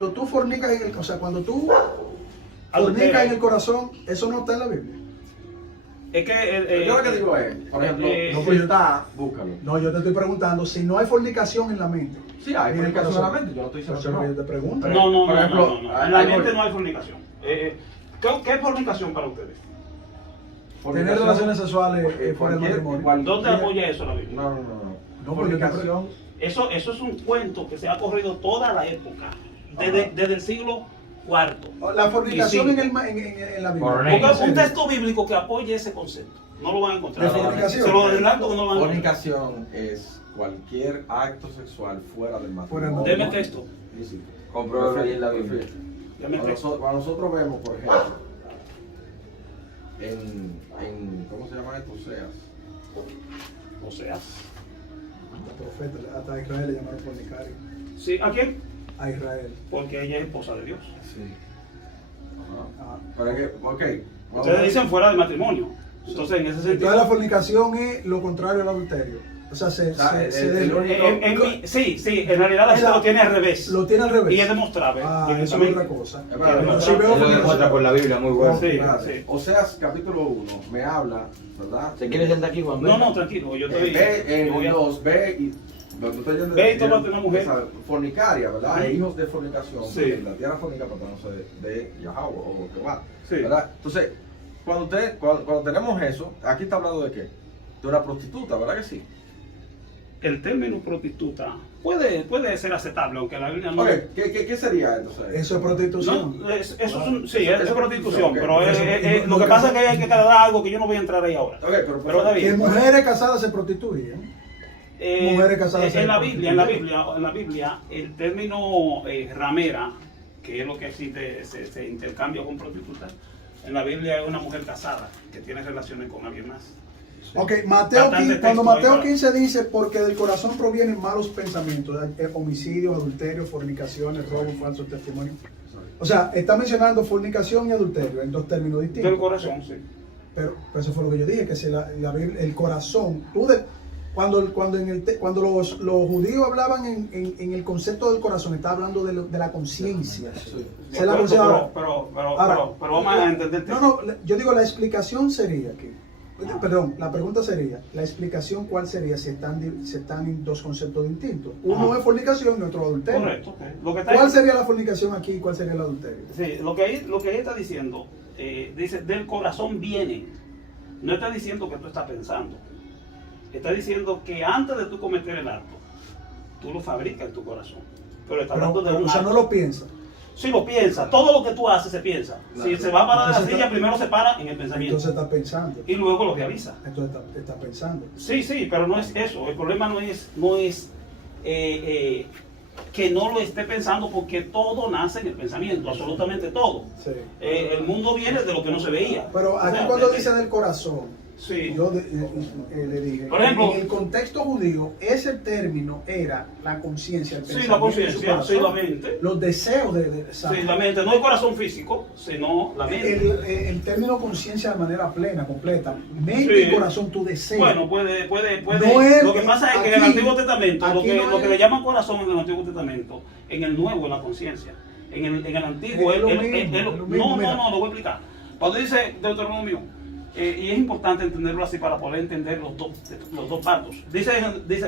Cuando tú fornicas en el, o sea, cuando tú fornicas en el corazón, eso no está en la Biblia. Es que yo lo que digo es, por ejemplo, no, si pues, está, búscalo. No, yo te estoy preguntando si no hay fornicación en la mente. Sí, hay ni en el fornicación en la corazón. mente, yo no estoy Eso diciendo es que lo que yo no. te pregunto. no. Por ejemplo, En la mente no hay fornicación. ¿Qué es fornicación para ustedes? Tener relaciones sexuales fuera del cualquier- matrimonio. ¿Dónde apoya eso la Biblia? No. No, pues yo te Fornicación. Eso es un cuento que se ha corrido toda la época, desde el siglo IV. La fornicación Y en, sí. en la Biblia. Correcto. Porque un texto bíblico que apoye ese concepto. No lo van a encontrar. ¿De fornicación? Se lo adelanto que no lo van a encontrar. Fornicación es cualquier acto sexual fuera del Fuera del matrimonio. Deme el texto. Sí, sí. Compruébalo ahí en la Biblia. Deme el texto. Cuando nosotros vemos, por ejemplo, ¿cómo se llama esto? O sea, Hasta profeta, hasta Israel le llamaron fornicario. ¿sí? ¿A quién? A Israel. Porque ella es esposa de Dios. Sí. Ajá. Ah. Pero es que, ok. Ustedes dicen fuera del matrimonio. Entonces, en ese Entonces la sentido. fornicación es lo contrario al adulterio. O sea, se el único- Sí, en realidad la gente lo tiene al revés. lo tiene al revés. Y es demostrable. Ah, eso es directamente. otra cosa. Es verdad, Pero es sí verdad. veo Él lo demuestra fornicación. por la Biblia, muy bueno. Sí, Espérate. sí. Oseas capítulo 1 me habla, ¿verdad? ¿Se quiere sentar aquí, Juan? No, tranquilo, yo te digo. Ve yo voy a- ve y lo que estoy leyendo Ve y es- tómate una mujer. esa fornicaria, ¿verdad? Sí. E hijos de fornicación. Sí. porque La tierra fornica tratándose de Yahweh o Jehová, Sí. ¿verdad? Entonces, cuando tenemos eso, aquí está hablando de qué? De una prostituta, ¿verdad que sí? El término prostituta puede ser aceptable, aunque la Biblia no. Ok, ¿qué sería entonces? Eso es prostitución. No, eso es es prostitución, ok. pero lo que pasa es que hay que aclarar algo que yo no voy a entrar ahí ahora. Ok, Pero está Que bien. mujeres casadas se prostituyen. Mujeres casadas En la se Biblia, el término ramera, que es lo que existe, se intercambia con prostituta, en la Biblia es una mujer casada que tiene relaciones con alguien más. Ok, Mateo Bastante 15, cuando texto ahí Mateo para- 15 dice, porque del corazón provienen malos pensamientos, homicidios, adulterios, fornicaciones, robos, falsos testimonios. O sea, está mencionando fornicación y adulterio en dos términos Del distintos. corazón, sí. Pero eso fue lo que yo dije, que si el corazón, cuando los judíos hablaban en el concepto del corazón, está hablando de la conciencia. Se la conciencia. Pero Ahora, vamos a entender. No, yo digo la explicación sería que, perdón, la pregunta sería, la explicación cuál sería si están en dos conceptos distintos. Uno Ajá. es fornicación y otro adulterio. Correcto. Ok. Lo que está ¿Cuál sería la fornicación aquí y cuál sería el adulterio? Sí, lo que ahí está diciendo, dice, del corazón viene. No está diciendo que tú estás pensando. Está diciendo que antes de tú cometer el acto, tú lo fabricas en tu corazón. Pero está hablando de un o sea, acto. no lo piensa. Sí, lo piensa. Todo lo que tú haces se piensa. Si Claro. se va a parar de la Entonces silla, está- primero se para en el pensamiento. Entonces está pensando. Y luego lo realiza. Entonces está pensando. Sí, pero no es eso. El problema no es que no lo esté pensando, porque todo nace en el pensamiento, absolutamente todo. Sí. El mundo viene de lo que no se veía. Pero O aquí sea, cuando dice del corazón, Sí. yo le dije, Por ejemplo, en el contexto judío, ese término era la conciencia, el Sí, pensamiento, la conciencia, su corazón, sí, la mente. los deseos Sí, la mente, no el corazón físico, sino la mente. el término conciencia de manera plena, completa, mente Sí. y corazón, tu deseo. Bueno, puede. No es- Lo que pasa es que en el aquí- Antiguo Testamento, lo aquí que, no lo que es- le llaman corazón en el Antiguo Testamento, en el Nuevo es la conciencia. En el Antiguo Es lo mismo, es es lo mismo, mira. no, lo voy a explicar. Cuando dice Deuteronomio, y es importante entenderlo así para poder entender los dos partos. Dice,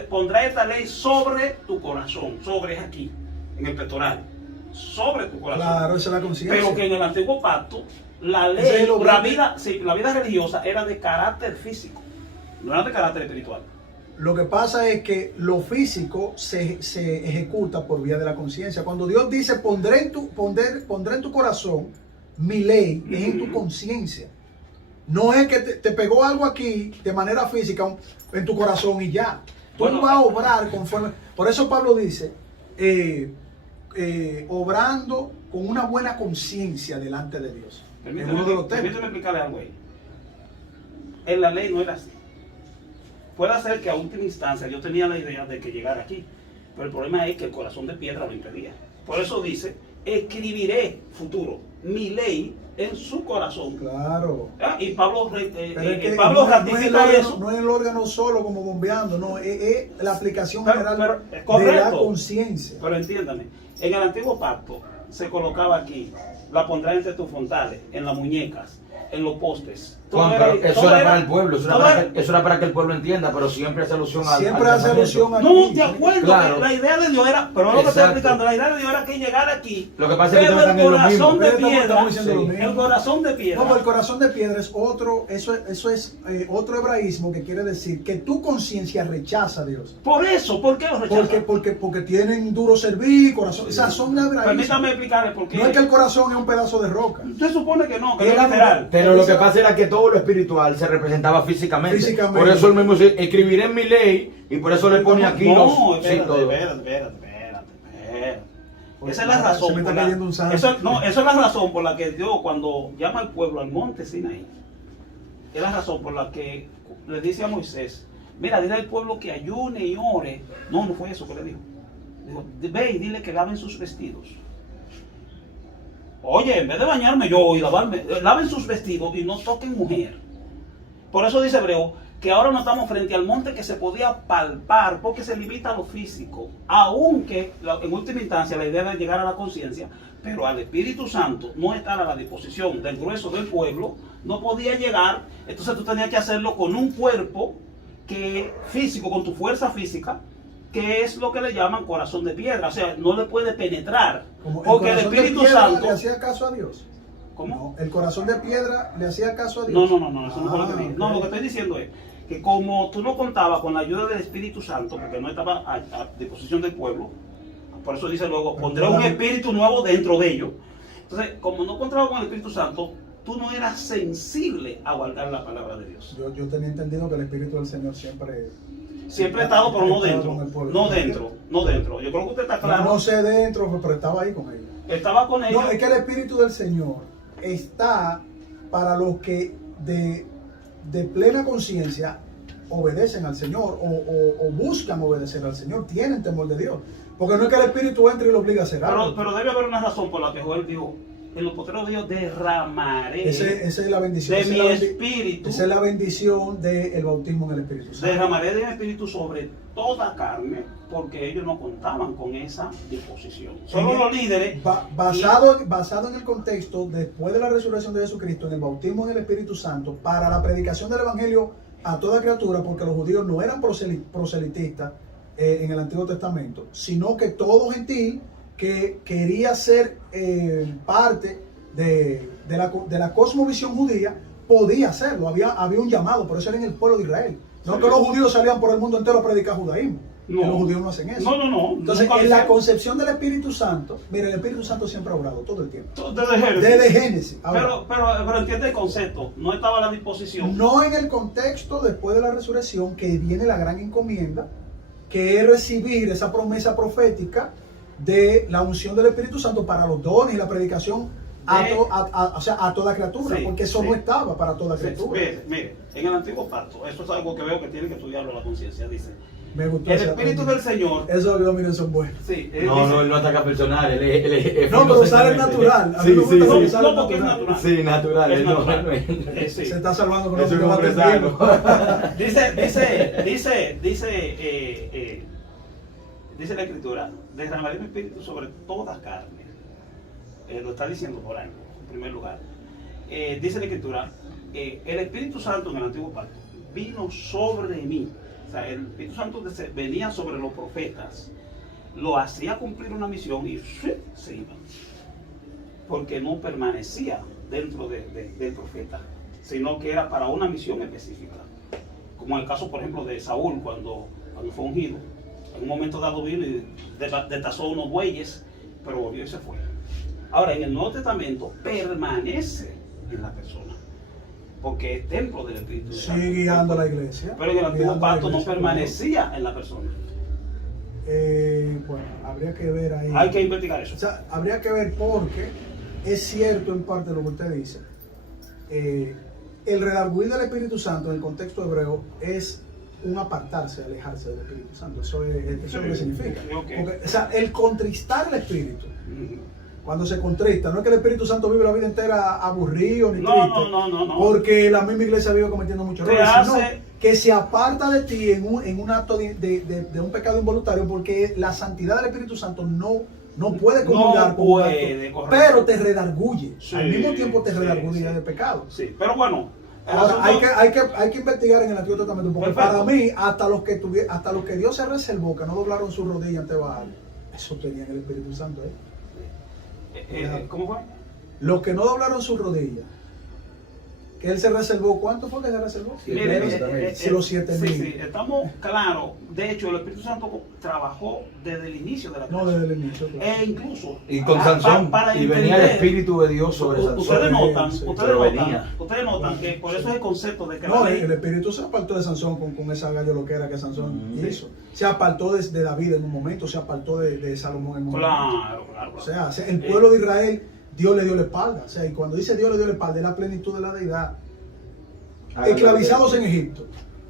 pondrá esta ley sobre tu corazón, sobre es aquí, en el pectoral, sobre tu corazón. Claro, esa es la conciencia. Pero que en el antiguo pacto, la Ese es ley, el obrar la vida religiosa era de carácter físico, no era de carácter espiritual. Lo que pasa es que lo físico se ejecuta por vía de la conciencia. Cuando Dios dice, pondré en tu corazón mi ley, es en tu conciencia. No es que te pegó algo aquí de manera física en tu corazón y ya. Tú Bueno, vas a obrar conforme. Por eso Pablo dice, obrando con una buena conciencia delante de Dios. Es uno de los temas. Permíteme explicarle algo ahí. En la ley no era así. Puede ser que a última instancia yo tenía la idea de que llegara aquí, pero el problema es que el corazón de piedra lo impedía. Por eso dice, escribiré futuro, mi ley en su corazón. Claro. ¿Ah? Y Pablo, Pero es que Pablo no ratifica es el órgano, eso. no es el órgano solo como bombeando, no, es la aplicación Pero- general pero, de la correcto. conciencia. Pero entiéndame, en el antiguo pacto, se colocaba aquí, la pondrás entre tus frontales, en las muñecas, en los postes. Todo Juan, pero era- eso todo era para el pueblo, eso era todo para era- que, eso era para que el pueblo entienda, pero siempre hace alusión al Siempre al hace mandamiento. alusión a- No, de acuerdo, Claro. que la idea de Dios era, pero es lo que estoy Exacto. explicando, la idea de Dios era que llegara aquí, Lo que pasa es que pero ustedes están en lo corazón mismo. de Ustedes estamos piedra, diciendo lo mismo. el corazón de piedra. No, pero el corazón de piedra es otro, eso es otro hebraísmo que quiere decir que tu conciencia rechaza a Dios. Por eso, ¿por qué lo rechaza? Porque tienen duro servir, corazón, o sea, son hebraísmos. Permítame explicarle por qué. No es que el corazón es un pedazo de roca. Usted supone que no, que no es Era- literal. Pero lo que pasa era que todo lo espiritual se representaba físicamente. Físicamente. Por eso él mismo dice, escribiré en mi ley, y por eso le pone aquí No, los... sí, espérate, todo. espérate. Esa es la razón. Se me está por la- cayendo un santo. esa es la razón por la que Dios, cuando llama al pueblo al monte Sinaí, es la razón por la que le dice a Moisés, mira, dile al pueblo que ayune y ore. No, no fue eso que le dijo. Dijo, ve y dile que laven sus vestidos. Oye, en vez de bañarme yo y lavarme, laven sus vestidos y no toquen mujer. Por eso dice Hebreo que ahora no estamos frente al monte que se podía palpar porque se limita a lo físico, aunque en última instancia la idea es llegar a la conciencia, pero al Espíritu Santo no estar a la disposición del grueso del pueblo, no podía llegar, entonces tú tenías que hacerlo con un cuerpo que físico, con tu fuerza física, que es lo que le llaman corazón de piedra, o sea, no le puede penetrar, Como porque el corazón de Espíritu piedra Santo... le hacía caso a Dios. ¿Cómo? No, el corazón de piedra le hacía caso a No, Dios. eso no fue lo que dije. No, ok. lo que estoy diciendo es que como tú no contabas con la ayuda del Espíritu Santo, porque no estaba a disposición del pueblo, por eso dice luego, pondré un espíritu nuevo dentro de ellos. Entonces, como no contabas con el Espíritu Santo, tú no eras sensible a guardar la palabra de Dios. Yo tenía entendido que el Espíritu del Señor siempre Siempre ha estado, pero no estaba con el dentro. pueblo. No dentro. Yo creo que usted está claro. No sé dentro, pero estaba ahí con ellos. Estaba con ellos. No, es que el Espíritu del Señor está para los que de plena conciencia obedecen al Señor o buscan obedecer al Señor, tienen temor de Dios. Porque no es que el Espíritu entre y lo obliga a hacer algo. Pero debe haber una razón por la que Joel dijo, en los potreros de Dios derramaré Esa es la bendición. de esa es mi la espíritu. Esa es la bendición del bautismo en el Espíritu Santo. Derramaré de mi espíritu sobre toda carne, porque ellos no contaban con esa disposición. Solo los líderes. Basado en el contexto, después de la resurrección de Jesucristo, en el bautismo en el Espíritu Santo, para la predicación del Evangelio a toda criatura, porque los judíos no eran proselitistas en el Antiguo Testamento, sino que todo gentil que quería ser parte de la cosmovisión judía podía hacerlo, había un llamado, por eso era en el pueblo de Israel. No que los judíos salían por el mundo entero a predicar judaísmo. No. Los judíos no hacen eso. No. Entonces, nunca en la hicieron. concepción del Espíritu Santo, mire, el Espíritu Santo siempre ha obrado todo el tiempo. Desde Génesis. Desde Génesis. Ahora, Pero entiende el concepto. No estaba a la disposición. no en el contexto después de la resurrección que viene la gran encomienda, que es recibir esa promesa profética de la unción del Espíritu Santo para los dones y la predicación a toda criatura, Sí, porque eso sí. no estaba para toda criatura. Mire, en el antiguo pacto, eso es algo que veo que tiene que estudiarlo la conciencia. Dice: Me gustó el ese Espíritu apunte. del Señor. Esos dominios son buenos. Sí, No, él no ataca personal, él es No, pero usar el natural. A mí Sí, me sí, gusta sí. usar No, el porque es natural. natural. Sí, natural. Es él no- natural. no- Sí. Se está salvando con Es un otro hombre debate sano. Dice la Escritura: derramaré mi espíritu sobre toda carne. Lo está diciendo por ahí, en primer lugar. Dice la Escritura: el Espíritu Santo en el antiguo pacto vino sobre mí. O sea, el Espíritu Santo venía sobre los profetas, lo hacía cumplir una misión y se iba. Porque no permanecía dentro del profeta, sino que era para una misión específica. Como en el caso, por ejemplo, de Saúl, cuando fue ungido. En un momento dado vino y destazó unos bueyes, pero volvió y se fue. Ahora, en el Nuevo Testamento permanece en la persona, porque es templo del Espíritu Santo. Sí, guiando a la iglesia. Pero en el antiguo Guiando a la pacto no iglesia, permanecía en la persona. Bueno, habría que ver ahí. Hay que investigar eso. O sea, habría que ver porque es cierto en parte lo que usted dice. El redarguir del Espíritu Santo en el contexto hebreo es un apartarse, alejarse del Espíritu Santo. Eso es lo que significa. Ok. Porque, o sea, el contristar el Espíritu, Ujú. cuando se contrista, no es que el Espíritu Santo vive la vida entera aburrido ni No, triste, no. porque la misma iglesia vive cometiendo muchos Te errores, sino hace- que se aparta de ti en un acto de un pecado involuntario, porque la santidad del Espíritu Santo no No puede comulgar con un puede, acto, correcto. pero te redarguye. Sí, Al mismo tiempo te sí, redarguye sí. de pecado. Sí, pero bueno. el Ahora, asunto- hay que investigar en el Antiguo Testamento, porque Perfecto. para mí, hasta los que Dios se reservó, que no doblaron su rodilla ante Baal, eso tenían el Espíritu Santo. ¿Cómo fue? Los que no doblaron su rodilla, que él se reservó, ¿cuánto fue que se reservó? Mire, Los 7,000. sí, sí, estamos claros. De hecho, el Espíritu Santo trabajó desde el inicio de la No, creación. desde el inicio, claro. E incluso. Y con Sansón, para y venía el entender- Espíritu de Dios sobre Sansón. Ustedes notan, Sí, ustedes pero notan, venía. ustedes notan que por eso es el concepto de que No, la ley. el Espíritu se apartó de Sansón con esa gallo loquera que Sansón Sí. hizo. Se apartó de David en un momento, se apartó de Salomón en un momento. Claro. O sea, el pueblo de Israel, Dios le dio la espalda. O sea, y cuando dice Dios le dio la espalda, es la plenitud de la deidad. Esclavizados en Egipto.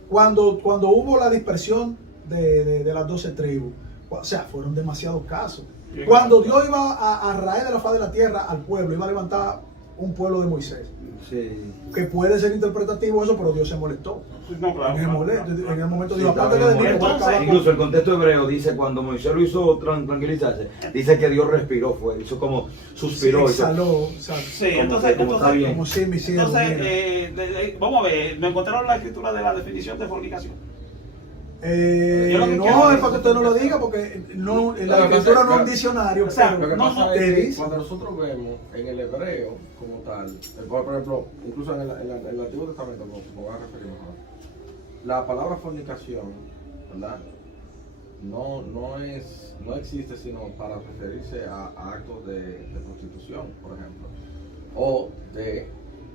Cuando hubo la dispersión de las 12 tribus, o sea, fueron demasiados casos. Bien. Cuando Dios iba a raer de la faz de la tierra al pueblo, iba a levantar un pueblo de Moisés. Sí. Que puede ser interpretativo eso, pero Dios se molestó. No, claro, en el momento Sí, dijo, aparte claro, de mí, que voy a entonces, acabar con-". Incluso el contexto hebreo dice cuando Moisés lo hizo tranquilizarse, dice que Dios respiró, hizo como suspiró. Sí, hizo- exhaló, o sea, Sí, como entonces, que- como está bien. como si me hicieron. entonces mira. vamos a ver, me encontraron la escritura de la definición de fornicación. Yo lo que quiero No, es es- para que usted no lo diga, porque no, en la Lo que escritura pasa- no es un diccionario. o sea, pero Lo que No, pasa no, es te que dice. cuando nosotros vemos en el hebreo como tal, por ejemplo, incluso en el Antiguo Testamento, como voy a referir mejor, la palabra fornicación, ¿verdad? No existe sino para referirse a actos de prostitución, por ejemplo, o de,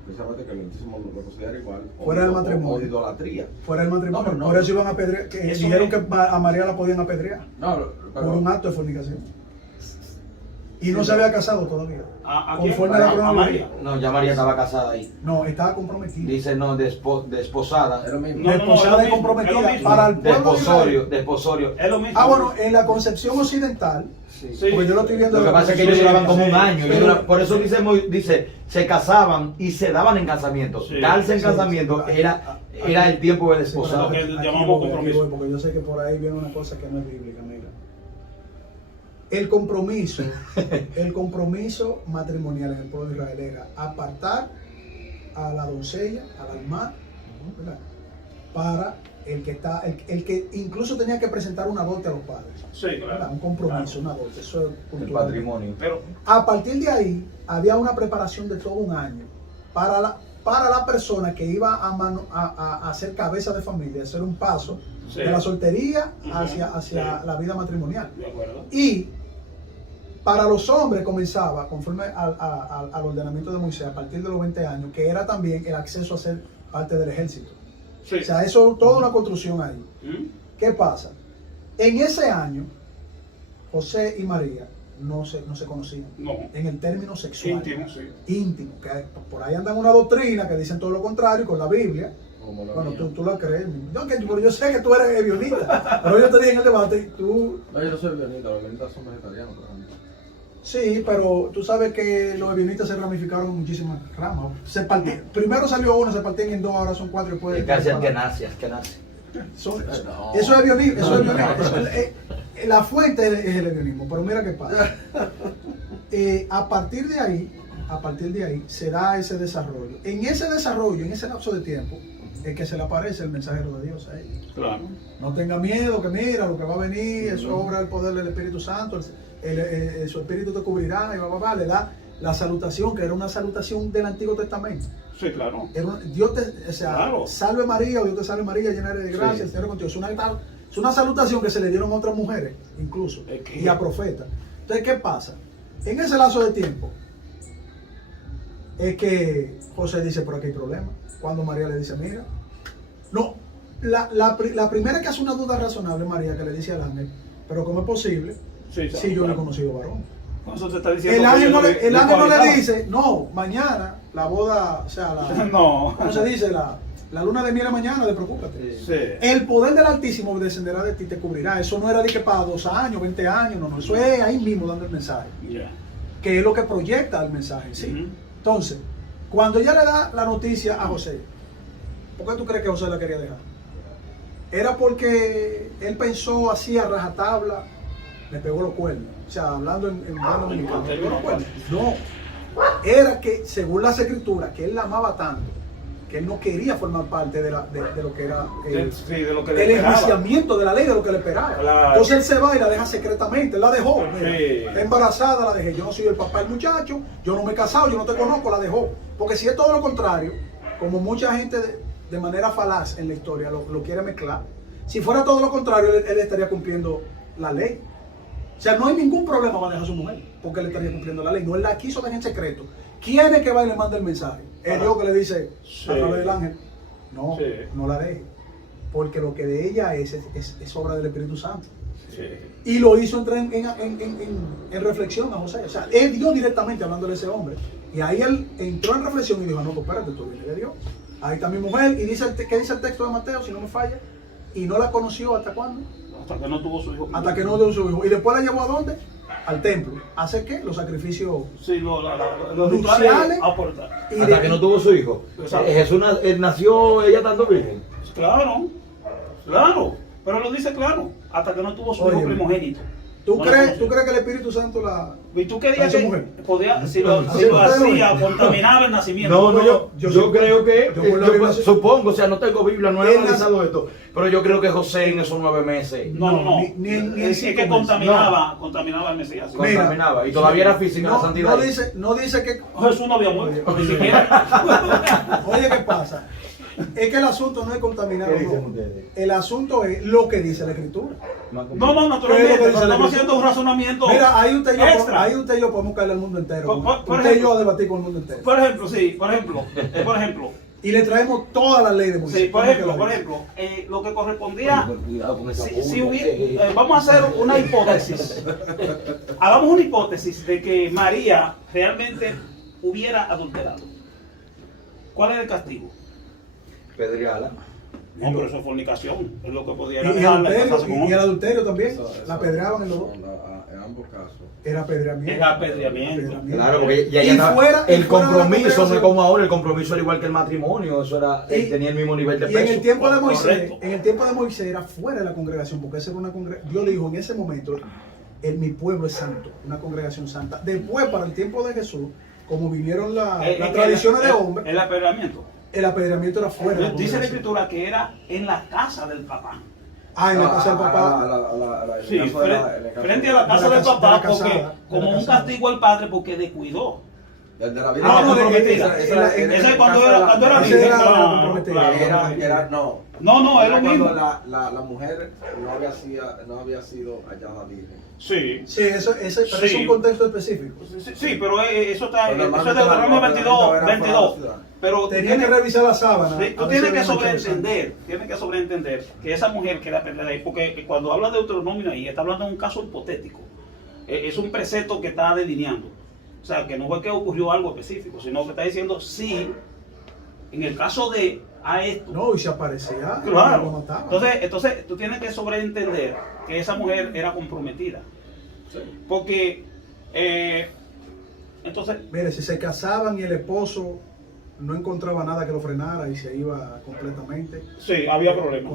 precisamente que el Altísimo lo considera igual, Fuera del o matrimonio. de idolatría. Fuera del matrimonio. No, pero no. Por eso iban a apedrear, que Eso dijeron es- que a María la podían apedrear No, por un pero, acto de fornicación. Y no Sí, se había casado todavía. ¿A quién? Conforme a la A cronología. María. No, ya María estaba casada ahí. No, estaba comprometida. Dice no, desposada. es lo mismo. No, Desposada es lo y mismo, comprometida es lo mismo. para el pueblo de Israel. Desposorio. Es lo mismo. Ah, bueno, en la concepción occidental, Sí. Sí. porque yo lo estoy viendo. Lo que en la pasa es que ellos concepción duraban como un occidental. año. Pero- Por eso dice, se casaban y se daban en casamiento. Sí. Darse en Sí, casamiento sí. era el tiempo de Sí, pero desposado. Lo que aquí llamamos voy, compromiso. aquí voy, porque yo sé que por ahí viene una cosa que no es bíblica, mira. El compromiso matrimonial en el pueblo de Israel era apartar a la doncella, al alma, ¿verdad? Para el que incluso tenía que presentar una dote a los padres. Sí, ¿Verdad? claro. Un compromiso, una dote, eso es El cultural. patrimonio. Pero, A partir de ahí había una preparación de todo un año para la persona que iba a ser cabeza de familia, a hacer un paso sí. de la soltería Ujú, hacia sí. la vida matrimonial. De acuerdo. Y para los hombres comenzaba, conforme al ordenamiento de Moisés, a partir de los 20 años, que era también el acceso a ser parte del ejército. Sí. O sea, eso toda una construcción ahí. ¿Mm? ¿Qué pasa? En ese año, José y María no se conocían No. en el término sexual. Íntimo, sí. Íntimo, que por ahí andan una doctrina que dicen todo lo contrario con la Biblia. Como la Bueno, mía. tú la crees. Pero yo sé que tú eres guionista, pero yo te dije en el debate, tú... No, yo no soy vionista, los vionistas son vegetarianos, por ejemplo. Sí, pero tú sabes que los guionistas se ramificaron en muchísimas ramas. Primero salió uno, se partían en dos, ahora son cuatro y después... Es casi que nace. Eso No. es guionismo, eso es No, guionismo. no. Eso es- la fuente es el guionismo, pero mira qué pasa. A partir de ahí se da ese desarrollo. En ese desarrollo, en ese lapso de tiempo, es que se le aparece el mensajero de Dios a ellos. Claro. No tenga miedo, que mira lo que va a venir, eso es obra del poder del Espíritu Santo, su Espíritu te cubrirá, y le da la salutación, que era una salutación del Antiguo Testamento. Sí, claro. Dios te, o sea, Claro. salve María, o Dios te salve María, llena eres de gracia, Sí. el Señor es contigo. Es una salutación que se le dieron a otras mujeres, incluso, Es que- y a profetas. Entonces, ¿qué pasa? En ese lazo de tiempo, es que José dice, por aquí hay problema. Cuando María le dice, mira, no, la primera que hace una duda razonable es María, que le dice al ángel, pero ¿cómo es posible Sí, si yo no he claro. conocido varón? Con eso te está diciendo El que ángel yo no el ángel no le cualificaba. dice, no, mañana la boda, o sea, No. ¿cómo se dice? La luna de miel es mañana, despreocúpate. Sí. El poder del Altísimo descenderá de ti, te cubrirá. Eso no era de que para 2 años, 20 años, no, eso es ahí mismo dando el mensaje, Ya. que es lo que proyecta el mensaje, ¿sí? Ujú. Entonces, cuando ella le da la noticia a José, ¿por qué tú crees que José la quería dejar? ¿Era porque él pensó así a rajatabla me pegó los cuernos. O sea, hablando en buen dominicano, me pegó los cuernos. No, era que según las escrituras, que él la amaba tanto, que él no quería formar parte de lo que era Sí, de lo que le el esperaba. enjuiciamiento de la ley, de lo que le esperaba. Claro. Entonces él se va y la deja secretamente, él la dejó. Mira, Sí. está embarazada, la dejé. Yo no soy el papá del muchacho, yo no me he casado, yo no te conozco, la dejó. Porque si es todo lo contrario, como mucha gente de manera falaz en la historia lo quiere mezclar, si fuera todo lo contrario, él estaría cumpliendo la ley. O sea, no hay ningún problema para dejar a su mujer, porque él estaría cumpliendo la ley. No, él la quiso dejar en secreto. ¿Quién es que va y le manda el mensaje? Es Dios que le dice Sí. a través del ángel, no, Sí. no la deje. Porque lo que de ella es obra del Espíritu Santo. Sí. Y lo hizo entrar en reflexión a José. O sea, él dio directamente hablándole a ese hombre. Y ahí él entró en reflexión y dijo, no, pues espérate, tú vienes de Dios. Ahí está mi mujer. Y dice, ¿qué dice el texto de Mateo, si no me falla? Y no la conoció hasta cuándo. Hasta que no tuvo su hijo. Hasta que no dio su hijo. Y después la llevó a dónde? Al templo. ¿Hace qué? Los sacrificios. Sí, los Nupciales. rituales aportar. Y Hasta que no tuvo su hijo. Exacto. Jesús nació ella tanto virgen. Claro, claro. Pero lo dice claro. Hasta que no tuvo su hijo Oye, primogénito. ¿Tú No crees lo conoció. que el Espíritu Santo la... ¿Y tú querías ¿A esa que mujer? podía, si lo ¿Así ustedes hacía, ven? contaminaba el nacimiento? No, no, yo yo creo que, yo por la Biblia- supongo, o sea, no tengo Biblia, no he Él analizado esto, pero yo creo que José en esos 9 meses No. Ni en Es 5 que meses. contaminaba el Mesías. Mira, contaminaba y todavía era física la No, santidad. no dice que... Jesús no había muerto, ni siquiera. Oye, ¿qué pasa? Es que el asunto no es contaminar. ¿Qué dicen No. ustedes? El asunto es lo que dice la Escritura. No, ¿Qué es lo que naturalmente, dice pero la estamos Escritura? haciendo un razonamiento. Mira, ahí usted extra. y yo podemos caerle al mundo entero. Por Usted y yo ejemplo- a debatir con el mundo entero. Por ejemplo, sí, por ejemplo. Y le traemos toda la ley de Moisés. Sí, por ¿Cómo que ejemplo, la dice? lo que correspondía. Cuidado con esa Si punta, hubiera, vamos a hacer una hipótesis. Hagamos una hipótesis de que María realmente hubiera adulterado. ¿Cuál era el castigo? Pedreala. No, pero eso es fornicación. Es lo que podía Y, dejarla y casarse con y el otro. adulterio también. Eso- La eso- apedreaban en los dos. En ambos casos. Era apedreamiento. Era apedreamiento. Claro, porque ya Y estaba- fuera- y el fuera de la compromiso no es congregación. como ahora, el compromiso era igual que el matrimonio, eso era, Y- tenía el mismo nivel de Y en peso. el tiempo de Moisés, Correcto. era fuera de la congregación, porque esa era una congregación. Dios dijo en ese momento, mi pueblo es santo, una congregación santa. Después, para el tiempo de Jesús, como vinieron las tradiciones de hombres, El apedreamiento. el apedreamiento era fuera de la Dice la congregación. escritura que era en la casa del papá. Ah, en la casa del papá. Sí, frente a la casa de la del casa- papá, de la porque casada, de como la un casada. castigo al padre porque descuidó. El de la Ah, no, comprometida. Ese es cuando era Ese era virgen. la comprometida. No. No, es Era lo mismo. cuando la mujer no había sido hallada virgen. Sí. Sí, pero Sí. es un contexto específico. Sí, pero eso está, Pero eso es normalmente de Deuteronomio la 22, era fuera de la 22. ciudad. Pero tú Tenía que tienes- revisar la sábana. sí, a tú ver tienes si que había manchado sobreentender que esa mujer que era perdida ahí, porque cuando habla de Deuteronomio ahí, está hablando de un caso hipotético. Es un precepto que está delineando. O sea, que no fue que ocurrió algo específico, sino que está diciendo, sí, en el caso de a esto. No, y se aparecía. Lo Claro. mataban. Entonces tú tienes que sobreentender que esa mujer era comprometida. Porque, entonces, Mire, si se casaban y el esposo no encontraba nada que lo frenara y se iba completamente, sí, había problemas.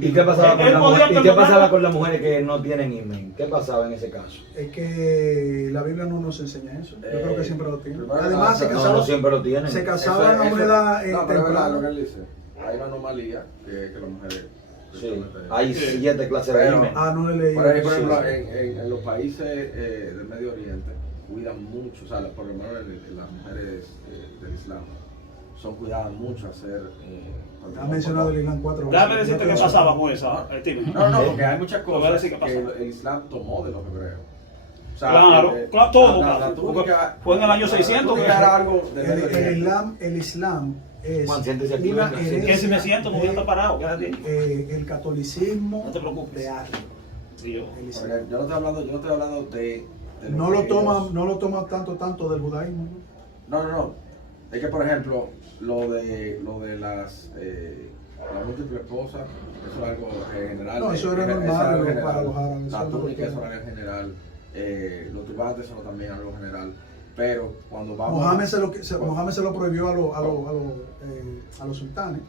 ¿Y qué pasaba, Él podía perdonar. con las mujeres que no tienen imen? ¿Qué pasaba en ese caso? Es que la Biblia no nos enseña eso. Yo creo que siempre lo tiene. primero, Además, se no, No, casaban, no siempre lo tienen. se casaban a una edad No, pero es verdad lo que temprana. él dice. Hay una anomalía que las mujeres. Sí, hay Sí. 7 clases de Pero- imen. Ah, no le leí. Por ahí, por Sí, ejemplo, sí. en los países del Medio Oriente cuidan mucho, o sea, por lo menos en las mujeres del Islam son cuidadas mucho a hacer. Ha mencionado el Islam 4 veces. Déjame decirte qué pasaba con esa, Steven. No, porque hay muchas Te voy a cosas decir qué que pasa. el Islam tomó de los hebreos. O sea, Claro, claro, todo. la Porque túnica- fue en el año la 600 túnica que- era algo de Medio Oriente. El Islam es Juan, siéntese aquí, una venga. herencia Que si me siento, no voy a estar de, parado. Quédate ahí. el catolicismo No te preocupes. de Arrio. Sí, yo. El Islam. Porque yo no estoy hablando de lo No que lo toma, ellos- no lo toma tanto del judaísmo. ¿no? No. Es que, por ejemplo, lo de las múltiples esposas, eso es algo general. No, eso era normal, es algo para general. los árabes, eso La no lo túnica es tiene. algo general. Los turbantes son también algo general. Pero cuando vamos. Mohamed se lo prohibió a los sultanes.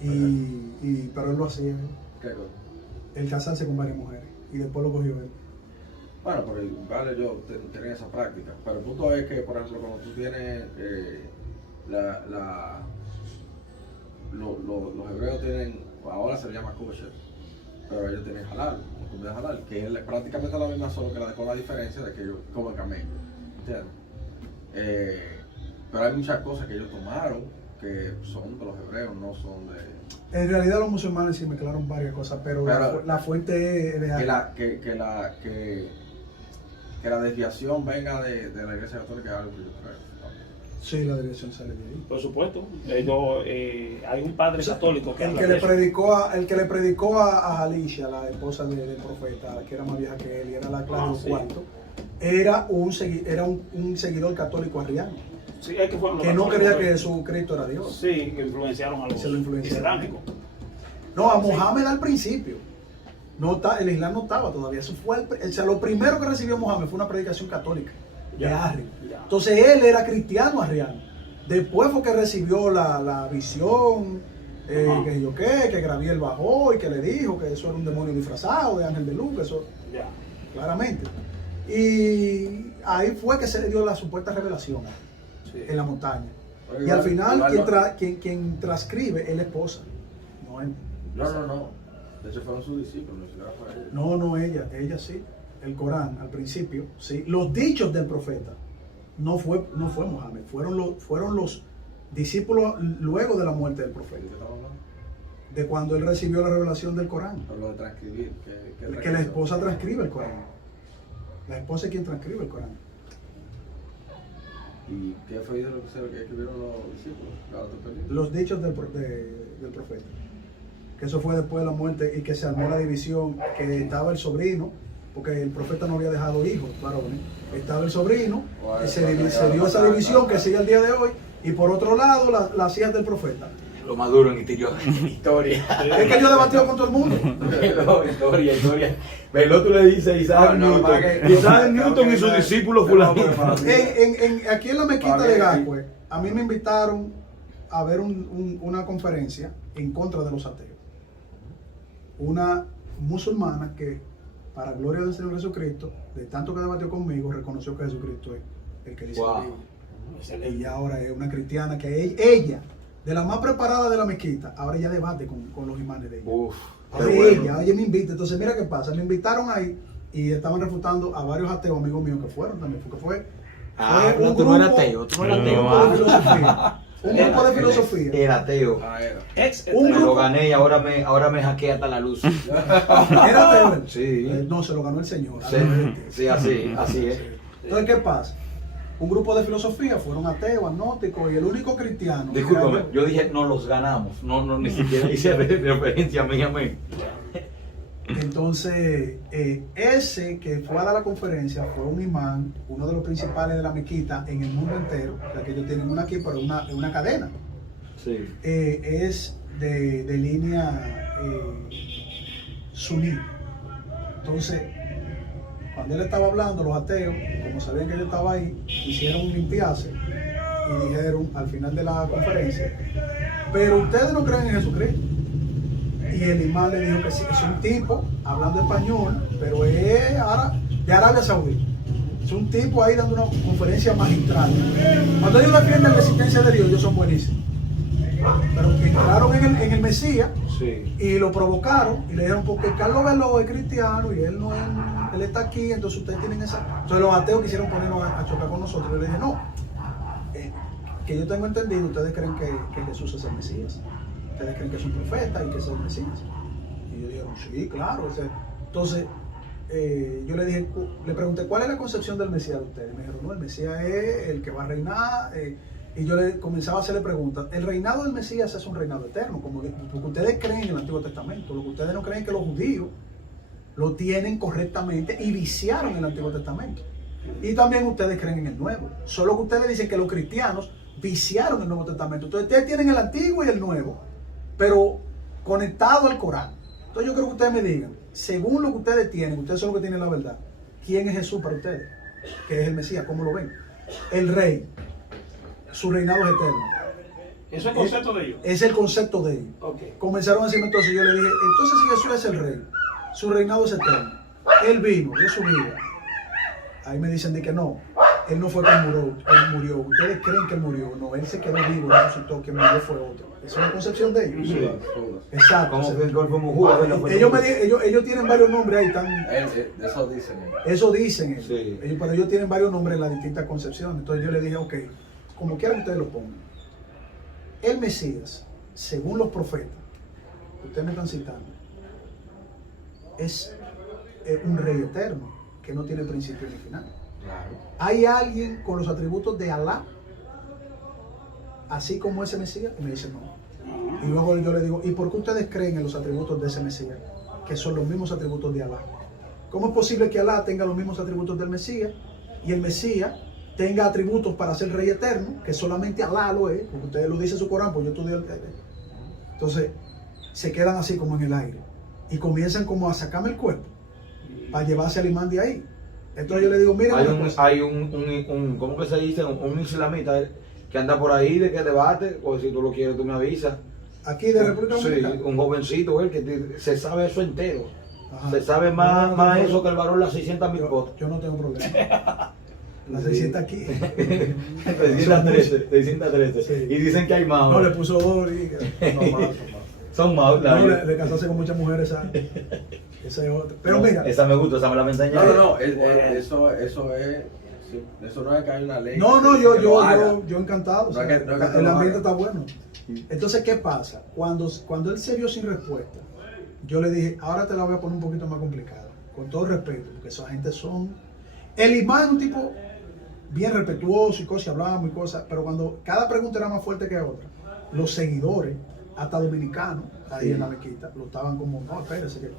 Pero él lo hacía. ¿Qué cosa? El casarse con varias mujeres. y después lo cogió él. Bueno, pero igual ellos tienen esa práctica. Pero el punto es que, por ejemplo, cuando tú tienes los hebreos tienen, ahora se le llama kosher, pero ellos tienen halal, la comida halal, que es prácticamente la misma, solo que con la diferencia de que ellos comen camello, ¿entiendes? Pero hay muchas cosas que ellos tomaron que son de los hebreos, no son de... En realidad los musulmanes sí mezclaron varias cosas, pero la fuente es de que la desviación venga de la iglesia católica es algo que yo creo. Sí, la dirección sale de ahí. Por supuesto. Ellos, hay un padre católico que El habla que de le eso. predicó a Alicia, la esposa del profeta, que era más vieja que él y era la clave de sí. cuarto, era un seguidor católico arriano, Sí, es que fueron los que no católicos quería que Jesucristo era Dios. Sí, que influenciaron a los Se lo influenciaron. islámicos. No, a Mohammed al principio. El Islam no estaba todavía. Eso fue lo primero que recibió Mohammed fue una predicación católica de Ya, Arri. ya. Entonces él era cristiano arriano. Después fue que recibió la visión, Ajá. que yo qué, que Gabriel bajó y que le dijo que eso era un demonio disfrazado de ángel de luz, que eso Ya. claramente. Y ahí fue que se le dio la supuesta revelación Sí. en la montaña. Pero Y al igual- final igual quien transcribe es la esposa, no él. no. De hecho fueron sus discípulos, ni siquiera fue ellos. No, ella sí. El Corán al principio, sí. Los dichos del profeta no fue Mohammed, fueron los discípulos luego de la muerte del ¿De profeta, qué estamos hablando? de cuando él recibió la revelación del Corán. Pero lo de transcribir, Que la esposa transcribe el Corán. La esposa es quien transcribe el Corán. ¿Y qué fue de lo que escribieron los discípulos? Ahora te perdí. Los dichos del profeta. Que eso fue después de la muerte y que se armó la división, que estaba el sobrino, porque el profeta no había dejado hijos varones, estaba el sobrino, y se dio esa división que sigue al día de hoy, y por otro lado las hijas del profeta. Lo más duro en historia. Es que yo debatió con todo el mundo. Historia. Velo, tú le dices Isaac No, Newton. que- Isaac Newton y su discípulo fulano. Aquí en la mezquita de Gascue, a mí me invitaron a ver una conferencia en contra de los ateos. Una musulmana que, para gloria del Señor Jesucristo, de tanto que debatió conmigo, reconoció que Jesucristo es el que dice Wow. la Biblia. Excelente. Ella ahora es una cristiana que ella, de la más preparada de la mezquita, ahora ella debate con los imanes de ella. Uf. Ahora ella me invita. Entonces, mira qué pasa. Me invitaron ahí y estaban refutando a varios ateos, amigos míos, que fueron también, porque fue un tú no eras grupo- ateo, tú no un eras grupo ateo. de filosofía. Un grupo de filosofía. Era ateo. Era. Ex Un Me lo grupo- gané y ahora me hackea hasta la luz. Era ateo él. Sí. No, se lo ganó el Señor. Sí, así es. Entonces, ¿qué pasa? Un grupo de filosofía fueron ateos, agnósticos, y el único cristiano. Discúlpame, era yo dije no los ganamos. No, ni siquiera hice referencia a mí. Entonces, ese que fue a dar la conferencia fue un imán, uno de los principales de la mezquita en el mundo entero, ya que ellos tienen una aquí, pero es una cadena. Sí. Es de línea suní. Entonces, cuando él estaba hablando, los ateos, como sabían que yo estaba ahí, hicieron limpiarse y dijeron al final de la conferencia, pero ustedes no creen en Jesucristo. Y el imán le dijo que sí, es un tipo hablando español, pero es de Arabia Saudita. Es un tipo ahí dando una conferencia magistral. Cuando ellos defienden la existencia de Dios, ellos son buenísimos. Pero que entraron en el Mesías Sí. y lo provocaron y le dijeron, porque Carlos Veló es cristiano y él no es, él está aquí, entonces ustedes tienen esa. Entonces los ateos quisieron ponernos a chocar con nosotros. Y le dije, no, que yo tengo entendido, ustedes creen que Jesús es el Mesías. Ustedes creen que es un profeta y que es el Mesías. Y ellos dijeron, sí, claro. Entonces, yo le pregunté, ¿cuál es la concepción del Mesías de ustedes? Me dijeron, no, el Mesías es el que va a reinar. Y yo le comenzaba a hacerle preguntas. El reinado del Mesías es un reinado eterno, porque ustedes creen en el Antiguo Testamento. Lo que ustedes no creen es que los judíos lo tienen correctamente y viciaron el Antiguo Testamento. Y también ustedes creen en el Nuevo. Solo que ustedes dicen que los cristianos viciaron el Nuevo Testamento. Entonces ustedes tienen el Antiguo y el Nuevo, pero conectado al Corán. Entonces yo creo que ustedes me digan, según lo que ustedes tienen, ustedes son los que tienen la verdad, ¿quién es Jesús para ustedes? Que es el Mesías, ¿cómo lo ven? El rey, su reinado es eterno. Eso es el concepto de ellos. Es el concepto de ellos. Ok. Comenzaron a decirme entonces, yo le dije, entonces si Jesús es el rey, su reinado es eterno, Él vino, dio su vida. Ahí me dicen de que no, él no fue quien murió, él murió. Ustedes creen que él murió, no, él se quedó vivo, resucitó, quien murió fue otro. Esa es una concepción de ellos. Sí. Exacto. Como que el cuerpo Judas, ¿verdad? Fue Ellos tienen varios nombres ahí, están. Eso dicen. Eso dicen ellos. Sí. Pero ellos tienen varios nombres en las distintas concepciones. Entonces yo le dije, ok, como quieran ustedes lo pongan. El Mesías, según los profetas, que ustedes me están citando, es un rey eterno que no tiene principio ni final. Claro. ¿Hay alguien con los atributos de Alá, así como ese Mesías? Y me dice no. Y luego yo le digo, ¿y por qué ustedes creen en los atributos de ese Mesías? Que son los mismos atributos de Alá. ¿Cómo es posible que Alá tenga los mismos atributos del Mesías y el Mesías tenga atributos para ser rey eterno, que solamente Alá lo es? Porque ustedes lo dicen en su Corán, pues yo estudié el... Entonces, se quedan así como en el aire y comienzan como a sacarme el cuerpo para llevarse al imán de ahí. Entonces yo le digo, mira, Hay un ¿cómo que se dice? Un islamita que anda por ahí de que debate, o si tú lo quieres, tú me avisas. aquí de República Sí, Dominicana. un jovencito, él que se sabe eso entero. Ajá. Se sabe más, No, más no, eso que el varón las 600.000 cosas. Yo no tengo problema. Las 600 aquí. 613. Sí. Y dicen que hay más. No, ¿no? le puso 2 y... No, más. Son más. No, le casarse con muchas mujeres, esa es otra. Pero mira, Esa me gusta, esa me la enseñó. No, eso es. Sí, eso no es que hay una ley. no, que lo haga. yo encantado. O No es sea, que tú el lo ambiente hagas. está bueno. Entonces, ¿qué pasa? Cuando él se vio sin respuesta, yo le dije, ahora te la voy a poner un poquito más complicada. Con todo respeto, porque esa gente son... El imán es un tipo bien respetuoso y cosas, y hablábamos y cosas, pero cuando cada pregunta era más fuerte que otra, los seguidores, hasta dominicanos, ahí en la mezquita, lo estaban como, no, espérese.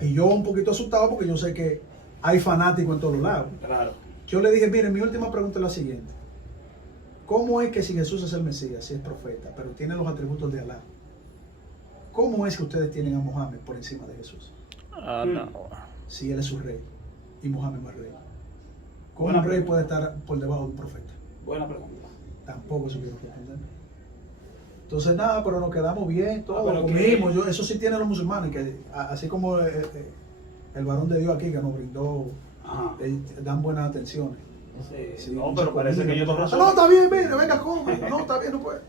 Y yo un poquito asustado porque yo sé que hay fanáticos en todos lados. Claro. Yo le dije, miren, mi última pregunta es la siguiente. ¿Cómo es que si Jesús es el Mesías, si es profeta, pero tiene los atributos de Alá, cómo es que ustedes tienen a Mohammed por encima de Jesús? No. Si él es su rey y Mohammed no es rey. ¿Cómo Buena un rey pregunta. puede estar por debajo de un profeta? Buena pregunta. Tampoco supieron responder. Entonces nada, pero nos quedamos bien, todo, pero comimos. Eso sí tienen los musulmanes, que así como el varón de Dios aquí que nos brindó, Ajá. dan buenas atenciones. Sí. Sí, No, mucha pero parece comida, que yo mucha tengo cosa. razón. No, está bien, mire, venga, come. No, está bien, no puede.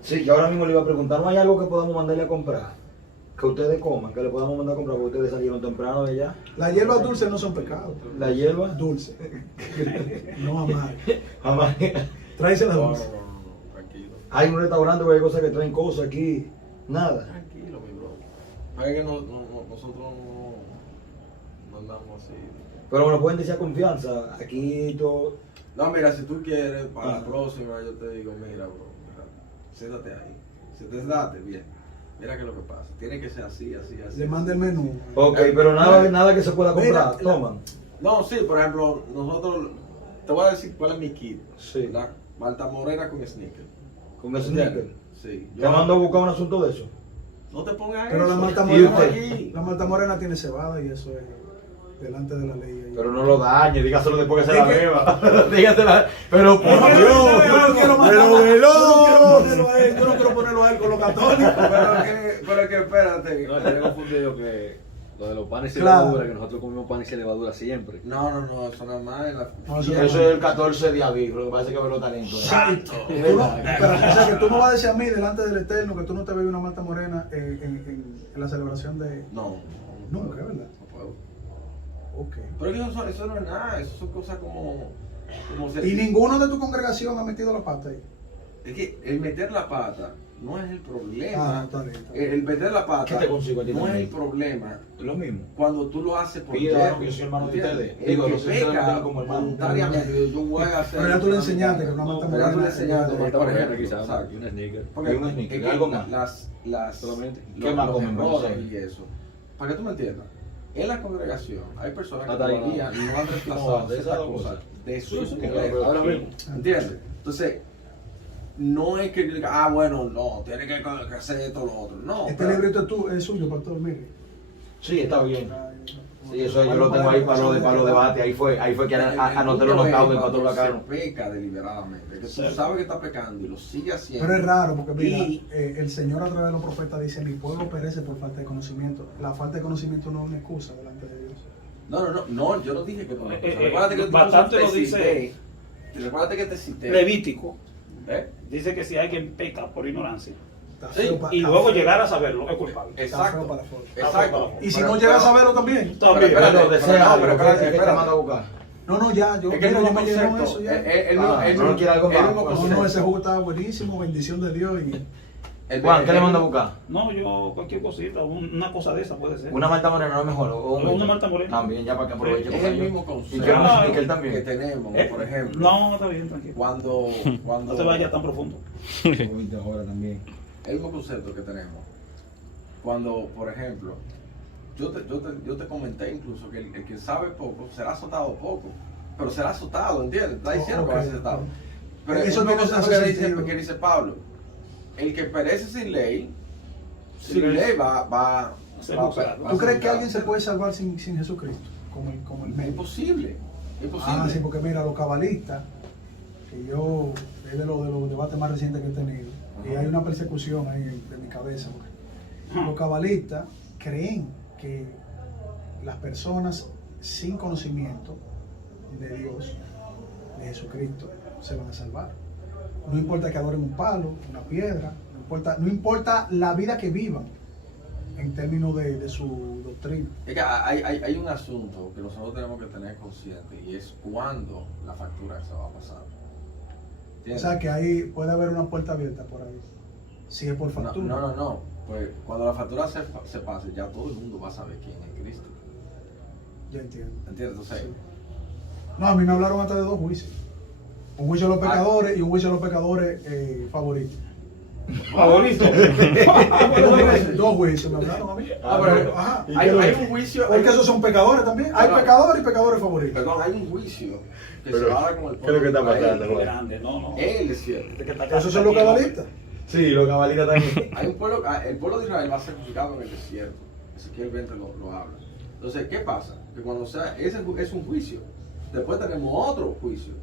Sí, yo ahora mismo le iba a preguntar, ¿no hay algo que podamos mandarle a comprar? Que ustedes coman, que le podamos mandar a comprar, porque ustedes salieron temprano de allá. Las hierbas dulces no son pecados. La hierba. Dulce. No amargas. Jamás. Tráesela No, dulce. tranquilo. Hay un restaurante que hay cosas que traen cosas aquí. Nada. Tranquilo, mi bro. Es que nosotros no andamos así. Pero me lo pueden decir a confianza. Aquí todo. No, mira, si tú quieres, para la próxima yo te digo, mira, bro, mira, siéntate ahí. Siéntate bien. Mira qué es lo que pasa. Tiene que ser así. Le manda el menú. Ok, pero nada que se pueda comprar. Mira, Toman. No, sí, por ejemplo, nosotros, te voy a decir cuál es mi kit. Sí. La malta morena con sneaker. Con el sneaker. Sí. Te mando a buscar un asunto de eso. No te pongas Pero eso. la malta ¿Y morena, usted? aquí. la malta morena tiene cebada y eso es delante de la ley. Ahí. Pero no lo dañe, dígaselo después que se Es la que- beba. Dígasela. Pero por Yo no Dios. quiero matar- Pero yo no veloz. quiero ponerlo a él, yo no quiero ponerlo a él con los católicos. Pero que espérate. No, tiene confundido que lo de los panes y Claro. levadura, que nosotros comemos panes y levadura siempre. No, eso nada más en la. No, eso Eso es el 14 de abril, lo que pasa es que veo los talentos. Exacto. Tú no, pero, o sea, que tú no vas a decir a mí delante del Eterno que tú no te bebes una malta morena en la celebración de... No. Nunca, ¿verdad? No puedo. Ok. Pero es que eso no es nada, eso son cosas como Y ninguno de tu congregación ha metido la pata ahí. Es que el meter la pata no es el problema. Ah, está bien, está bien. El meter la ¿Qué pata te consigo a ti no es también? el problema Lo mismo. cuando tú lo haces por Pida, yerno, que yo soy hermano de ¿entiendes? ustedes. El Digo, que no sé si ustedes me peca tienen como hermano. voluntariamente, yo voy a hacer. Pero ya tú le enseñaste que una malta pero ya tú le morena- enseñaste, Malta por morena, ejemplo, quizás, exacto. y un sneaker. Porque Y un sneaker, es que algo más. las Solamente. ¿Qué los más comen, errores Marcelo? y eso. Para que tú me entiendas, en la congregación hay personas que Hasta ahí. todavía no han No, reemplazado de esta esas cosa cosas. de su Sí, sí, colegio. ahora mismo. ¿Entiendes? Entonces, no es que diga, bueno, no, tiene que hacer esto o lo otro. No. Este pero- librito es suyo, pastor, mire. Sí, está bien. Sí, eso yo lo tengo ahí para los debates. Ahí fue que anoté los punto es notados del cuando pastor Bacano. se peca deliberadamente, que tú Cierto. sabes que está pecando y lo sigue haciendo. Pero es raro porque mira, Y- el Señor a través de los profetas dice, mi pueblo perece por falta de conocimiento. La falta de conocimiento no es una excusa delante de Dios. No, yo no dije que no. Recuérdate que bastante te lo dice cité. Recuérdate que te cité. Levítico. ¿Eh? Dice que si alguien peca por ignorancia Está Sí, feo pa- y está luego feo. llegar a saberlo, es culpable. Está Exacto. feo para la foto. Exacto. Y si Pero- no llegas a pero- saberlo también. También. espérate, Pero desea pero algo, espérate, que te espérate. manda a buscar. No, ya, yo, Es que el mira, mismo yo me lleno concepto. eso ya. no quiere algo más. No, ese juego estaba buenísimo, bendición de Dios. Juan, ¿qué le manda a buscar? No, yo cualquier cosita, una cosa de esa puede ser. Una Malta Morena, no mejor. O Una Malta Morena. También, ya para que aproveche. Sí. Es con el ellos. mismo Y concepto que Ah, él que también. tenemos, por ejemplo. No, está bien, tranquilo. Cuando No te vayas tan profundo. Ahora también. el mismo concepto que tenemos. Cuando, por ejemplo, yo te comenté incluso que el que sabe poco será azotado poco, pero será azotado, ¿entiendes? Está diciendo que va a ser azotado. Pero Eso eso no no nos es hace lo que dice, sentido. que dice Pablo. El que perece sin ley, Sí, sin es. ley va Se va- busca. va- ¿Tú va- crees que va- alguien se puede salvar sin Jesucristo? Como el Es medio. imposible. Imposible. Ah, sí, porque mira, los cabalistas, que yo, es de los debates más recientes que he tenido, y Ajá. hay una persecución ahí de mi cabeza. Porque los cabalistas creen que las personas sin conocimiento de Dios, de Jesucristo, se van a salvar. No importa que adoren un palo, una piedra, no importa la vida que vivan en términos de su doctrina. Es que hay un asunto que nosotros tenemos que tener consciente y es cuándo la factura se va a pasar. O ¿Entiendes? sea que ahí puede haber una puerta abierta por ahí. Si es por factura. No. Pues cuando la factura se pase, ya todo el mundo va a saber quién es Cristo. Ya entiendo. ¿Entiendes? Entonces, Sí. No, a mí me hablaron hasta de dos juicios. Un juicio de los pecadores y un juicio de los pecadores favoritos. Favorito. Dos juicios me hablaron a mí. pero Ajá. hay un juicio. Porque esos son pecadores también. Hay Perdón. pecadores y pecadores favoritos. Perdón, hay un juicio que Pero, se va a dar con el ¿qué es lo que está pueblo de pasando? Israel. Grande, no. En el desierto. Esos son los cabalistas. Sí, los cabalistas también. Hay un pueblo, el pueblo de Israel va a ser juzgado en el desierto. Ezequiel 20 lo habla. Entonces, ¿qué pasa? Que cuando sea, ese es un juicio. Después tenemos otro juicio,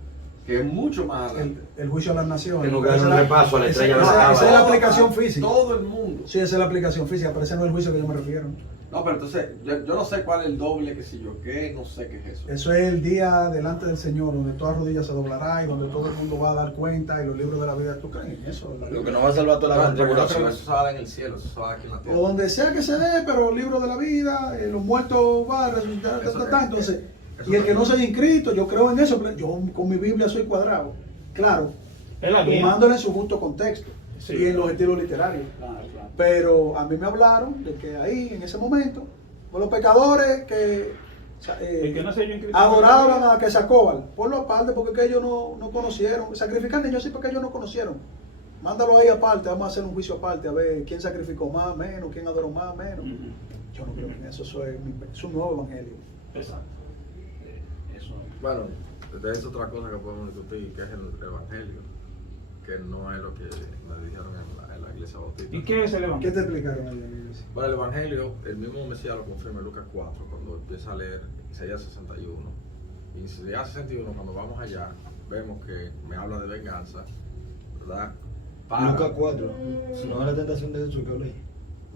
que es mucho más adelante. El juicio a las naciones. Que nos dan un Esa es la- repaso a la estrella de la esa cámara. es la aplicación física. Todo el mundo. Sí, esa es la aplicación física, pero ese no es el juicio que yo me refiero. No, pero entonces, yo no sé cuál es el doble, que si yo qué, no sé qué es eso. Eso es el día delante del Señor, donde toda rodilla se doblará y donde todo el mundo va a dar cuenta y los libros de la vida. ¿Tú crees en eso? Lo que nos va a salvar toda la gran Pero yo creo que tribulación. eso se va a dar en el cielo, eso se va a dar aquí en la O tierra. donde sea que se dé, pero el libro de la vida, los muertos va a resucitar, Eso entonces, eso y el que es. no se haya inscrito, yo creo en eso, yo con mi Biblia soy cuadrado, claro, Es la mía. tomándole en su justo contexto Sí. y en los estilos literarios. Claro. Pero a mí me hablaron de que ahí, en ese momento, con los pecadores que El que no se haya inscrito. adoraban a Quetzalcóatl, por lo aparte, porque que ellos no conocieron, sacrificar niños sí porque ellos no conocieron. Mándalo ahí aparte, vamos a hacer un juicio aparte, a ver quién sacrificó más, menos, quién adoró más, menos. Ujú. Yo no creo en eso, es un nuevo evangelio. Exacto. Eso. Bueno, es otra cosa que podemos discutir, que es el evangelio, que no es lo que me dijeron en la iglesia bautista. ¿Y qué es el ¿Qué evangelio? te explicaron ahí en la iglesia? Bueno, el evangelio, el mismo Mesías lo confirma en Lucas 4, cuando empieza a leer Isaías 61. Y en Isaías 61, cuando vamos allá, vemos que me habla de venganza, ¿verdad? Lucas 4. No es la tentación de Jesús que hablé.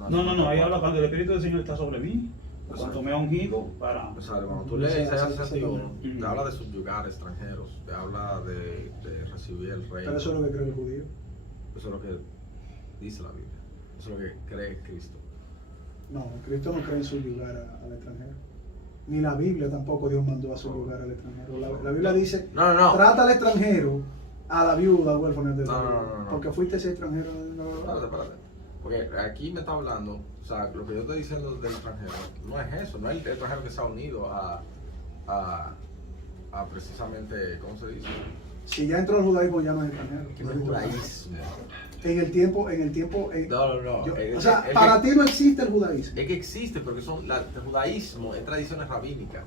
No, ahí habla cuando el Espíritu del Señor está sobre mí, cuando Exacto. me ha ungido para... O sea, cuando tú lees Isaías 61, Ujú. te habla de subyugar extranjeros, te habla de recibir el reino. Pero eso es lo que cree el judío. Eso es lo que dice la Biblia. Eso es lo que cree Cristo. No, Cristo no cree en subyugar al extranjero. Ni la Biblia tampoco Dios mandó a subyugar al extranjero. La Biblia dice, No. trata al extranjero, a la viuda, huérfana de No. porque fuiste ese extranjero. Espérate. Porque aquí me está hablando, o sea, lo que yo estoy diciendo del extranjero, no es eso, no es el extranjero que se ha unido a precisamente, ¿cómo se dice? Si ya entró el judaísmo ya no es extranjero. Que no es judaísmo. En el tiempo, No. o sea, para ti no existe el judaísmo. Es que existe, porque el judaísmo es tradiciones rabínicas.